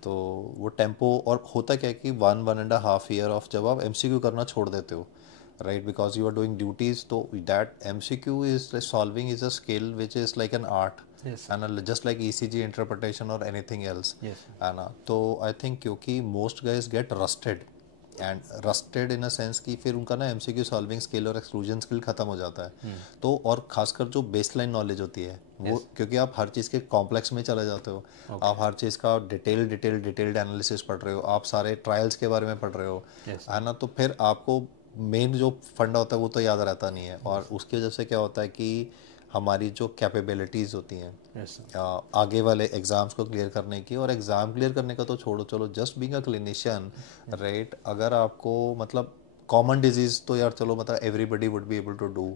तो वो टेम्पो, और होता क्या है कि 1.5 ईयर ऑफ जब आप MCQ करना छोड़ देते हो, right, because you are doing duties, तो that MCQ is solving is a skill which is like an art, and just like ECG interpretation or anything else, है ना। तो आई थिंक क्योंकि most guys get rusted, and rusted in a sense कि फिर उनका ना MCQ solving skill और exclusion skill खत्म हो जाता है। तो और खासकर जो बेसलाइन नॉलेज होती है वो, क्योंकि आप हर चीज़ के कॉम्प्लेक्स में चले जाते हो, आप हर चीज़ का डिटेल्ड एनालिसिस पढ़ रहे हो, आप सारे ट्रायल्स के बारे में पढ़ रहे हो, है ना, तो फिर आपको मेन जो फंडा होता है वो तो याद रहता नहीं है, और उसकी वजह से क्या होता है कि हमारी जो कैपेबिलिटीज़ होती हैं आगे वाले एग्ज़ाम्स को क्लियर करने की, और एग्ज़ाम क्लियर करने का तो छोड़ो, चलो just being a clinician, right, अगर आपको मतलब कॉमन डिजीज़ तो यार चलो मतलब everybody would be able to do,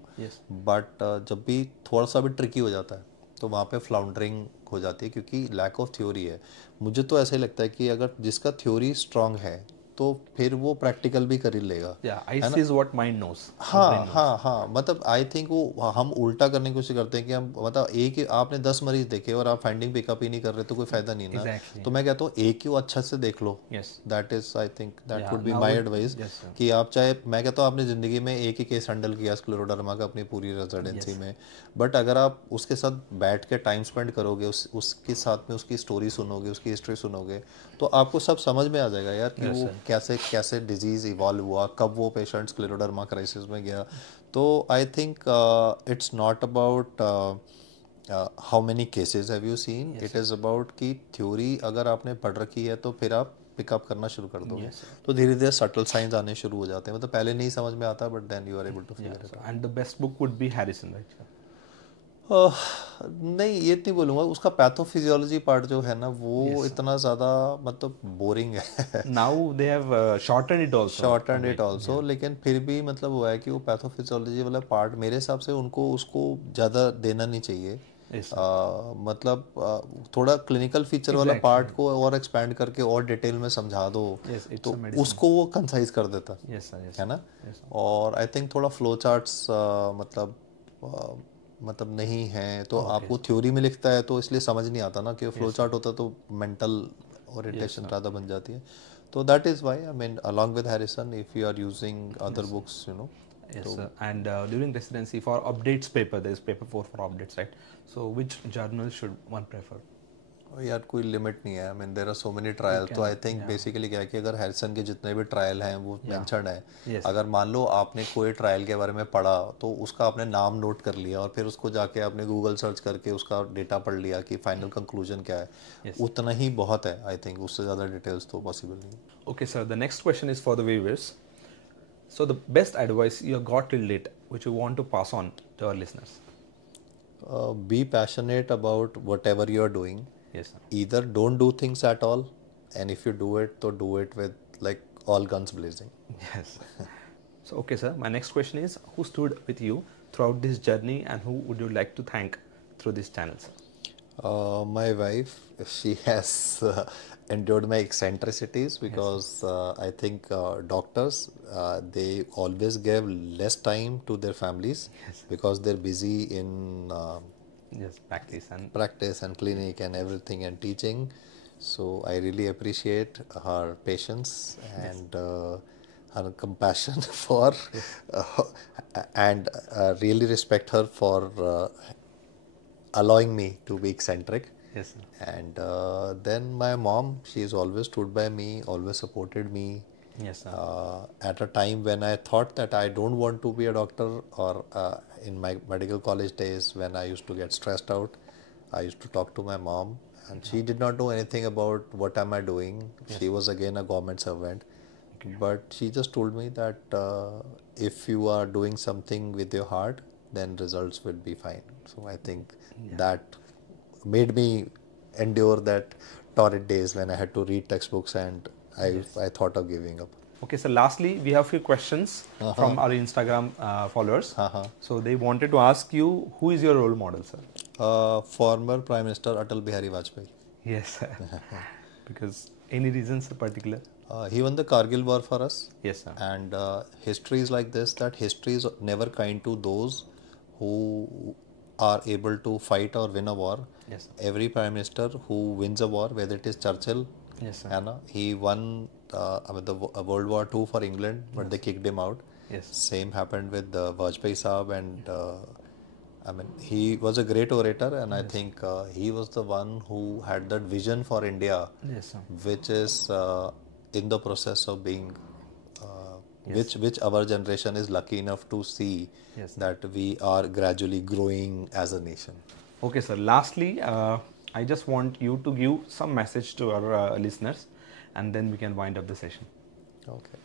but जब भी थोड़ा सा भी ट्रिकी हो जाता है तो वहाँ पे फ्लाउंडरिंग हो जाती है, क्योंकि लैक ऑफ थ्योरी है। मुझे तो ऐसा ही लगता है कि अगर जिसका थ्योरी स्ट्रांग है तो फिर वो प्रैक्टिकल भी कर ही लेगा। eyes is what mind knows. हाँ, मतलब आई थिंक वो हम उल्टा करने की कोशिश करते हैं कि हम मतलब एक ही आपने 10 मरीज देखे और आप फाइंडिंग पिकअप ही नहीं कर रहे तो कोई फायदा नहीं ना। तो मैं कहता हूँ एक ही अच्छा से देख लो, that is I think that would be my advice, कि आप चाहे, मैं कहता हूँ आपने ज़िंदगी में एक ही केस हैंडल किया स्क्लेरोडर्मा का अपनी पूरी रेजिडेंसी में, बट अगर आप उसके साथ बैठ के टाइम स्पेंड करोगे, उसके साथ में उसकी स्टोरी सुनोगे, उसकी हिस्ट्री सुनोगे, तो आपको सब समझ में आ जाएगा यार कि वो कैसे डिजीज़ इवॉल्व हुआ, कब वो पेशेंट स्क्लेरोडर्मा क्राइसिस में गया। तो I think it's not about how many cases have you seen, it is about कि थ्योरी अगर आपने पढ़ रखी है तो फिर आप पिकअप करना शुरू कर दोगे, तो धीरे धीरे सटल साइंस आने शुरू हो जाते हैं, मतलब पहले नहीं समझ में आता, but then you are able to figure it out. And the best book would be Harrison, right? नहीं, ये नहीं बोलूँगा, उसका पैथोफिजियोलॉजी पार्ट जो है ना वो इतना ज़्यादा मतलब बोरिंग है। Now they have shorten it also, लेकिन फिर भी मतलब वो है कि वो पैथोफिजियोलॉजी वाला पार्ट मेरे हिसाब से उनको उसको ज़्यादा देना नहीं चाहिए। मतलब थोड़ा क्लिनिकल फीचर वाला पार्ट को और एक्सपैंड करके और डिटेल में समझा दो, तो उसको वो कंसाइज कर देता है ना। और आई थिंक थोड़ा फ्लो चार्ट्स मतलब नहीं है, तो आपको थ्योरी में लिखता है तो इसलिए समझ नहीं आता ना, कि फ्लो चार्ट होता तो मेंटल ओरिएंटेशन ज़्यादा बन जाती है। तो that is why I mean along with Harrison if you are using other books, you know. Yes, sir. And during residency for updates paper, there is paper 4 for updates, right? So which journal should one prefer? यार कोई limit नहीं है, I mean there are so many trial, तो I think basically क्या है कि अगर Harrison के जितने भी ट्रायल हैं वो मेंशन्ड है, अगर मान लो आपने कोई ट्रायल के बारे में पढ़ा तो उसका आपने नाम नोट कर लिया और फिर उसको जाके आपने गूगल सर्च करके उसका डेटा पढ़ लिया कि फाइनल कंक्लूजन क्या है, उतना ही बहुत है। आई थिंक उससे ज़्यादा डिटेल्स तो पॉसिबल नहीं है। Okay sir, the next question is for the viewers. So the best advice you got till date, which you want to pass on to our listeners? Be passionate about whatever you are doing. Yes, sir. Either don't do things at all, and if you do it, so do it with like all guns blazing. Yes. So, okay, sir. My next question is, who stood with you throughout this journey, and who would you like to thank through this channel, sir? My wife, she has endured my eccentricities because I think doctors, they always give less time to their families because they're busy in Yes, practice and clinic and everything and teaching. So I really appreciate her patience and her compassion for and really respect her for allowing me to be eccentric. Yes, sir. And then my mom, she's always stood by me, always supported me. Yes, sir. At a time when I thought that I don't want to be a doctor, or in my medical college days when I used to get stressed out, I used to talk to my mom, and she did not know anything about what am I doing. She was again a government servant, but she just told me that if you are doing something with your heart, then results will be fine. So I think that made me endure that torrid days when I had to read textbooks and I thought of giving up. Okay, so lastly, we have a few questions from our Instagram followers. So they wanted to ask you, who is your role model, sir? Former Prime Minister Atal Bihari Vajpayee. Yes, sir. Because any reasons in particular? He won the Kargil war for us. Yes, sir. And history is like this, that history is never kind to those who are able to fight or win a war. Yes, sir. Every Prime Minister who wins a war, whether it is Churchill, Yes, sir. he won the World War II for England, but they kicked him out. Yes. Same happened with Vajpayee Saab, and he was a great orator, and I think he was the one who had that vision for India, Yes, sir. which is in the process of being, which our generation is lucky enough to see, that we are gradually growing as a nation. Okay, sir. Lastly, I just want you to give some message to our listeners, and then we can wind up the session. Okay.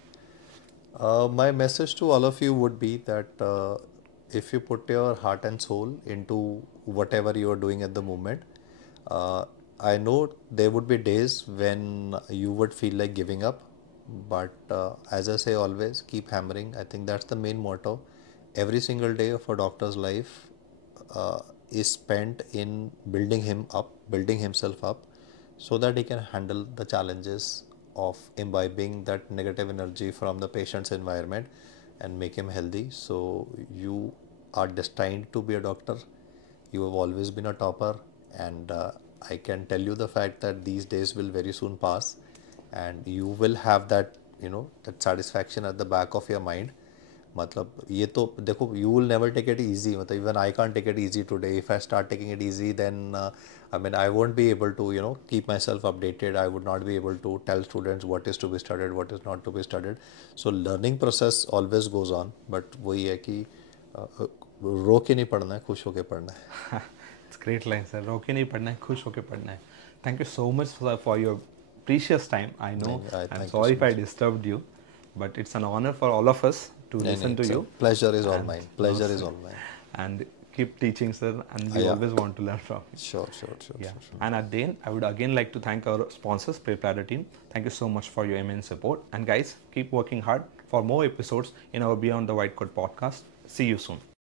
My message to all of you would be that if you put your heart and soul into whatever you are doing at the moment, I know there would be days when you would feel like giving up, but as I say always, keep hammering. I think that's the main motto. Every single day of a doctor's life is spent in building himself up, so that he can handle the challenges of imbibing that negative energy from the patient's environment and make him healthy. So you are destined to be a doctor. You have always been a topper, and I can tell you the fact that these days will very soon pass, and you will have that, that satisfaction at the back of your mind. मतलब ये तो देखो, you will never take it easy. मतलब even I can't take it easy today. If I start taking it easy, then I won't be able to keep myself updated. I would not be able to tell students what is to be studied, what is not to be studied. So learning process always goes on. But वही है कि रो के नहीं पढ़ना है, खुश होके पढ़ना है. It's great line, sir. रो के नहीं पढ़ना है, खुश होके पढ़ना है. Thank you so much for your precious time. I know I'm sorry if I disturbed you, but it's an honor for all of us to listen to you. Pleasure is all mine. Pleasure is all mine. And keep teaching, sir. And we always want to learn from you. Sure. And at the end, I would again like to thank our sponsors, Prepladder team. Thank you so much for your immense support. And guys, keep working hard for more episodes in our Beyond the White Coat podcast. See you soon.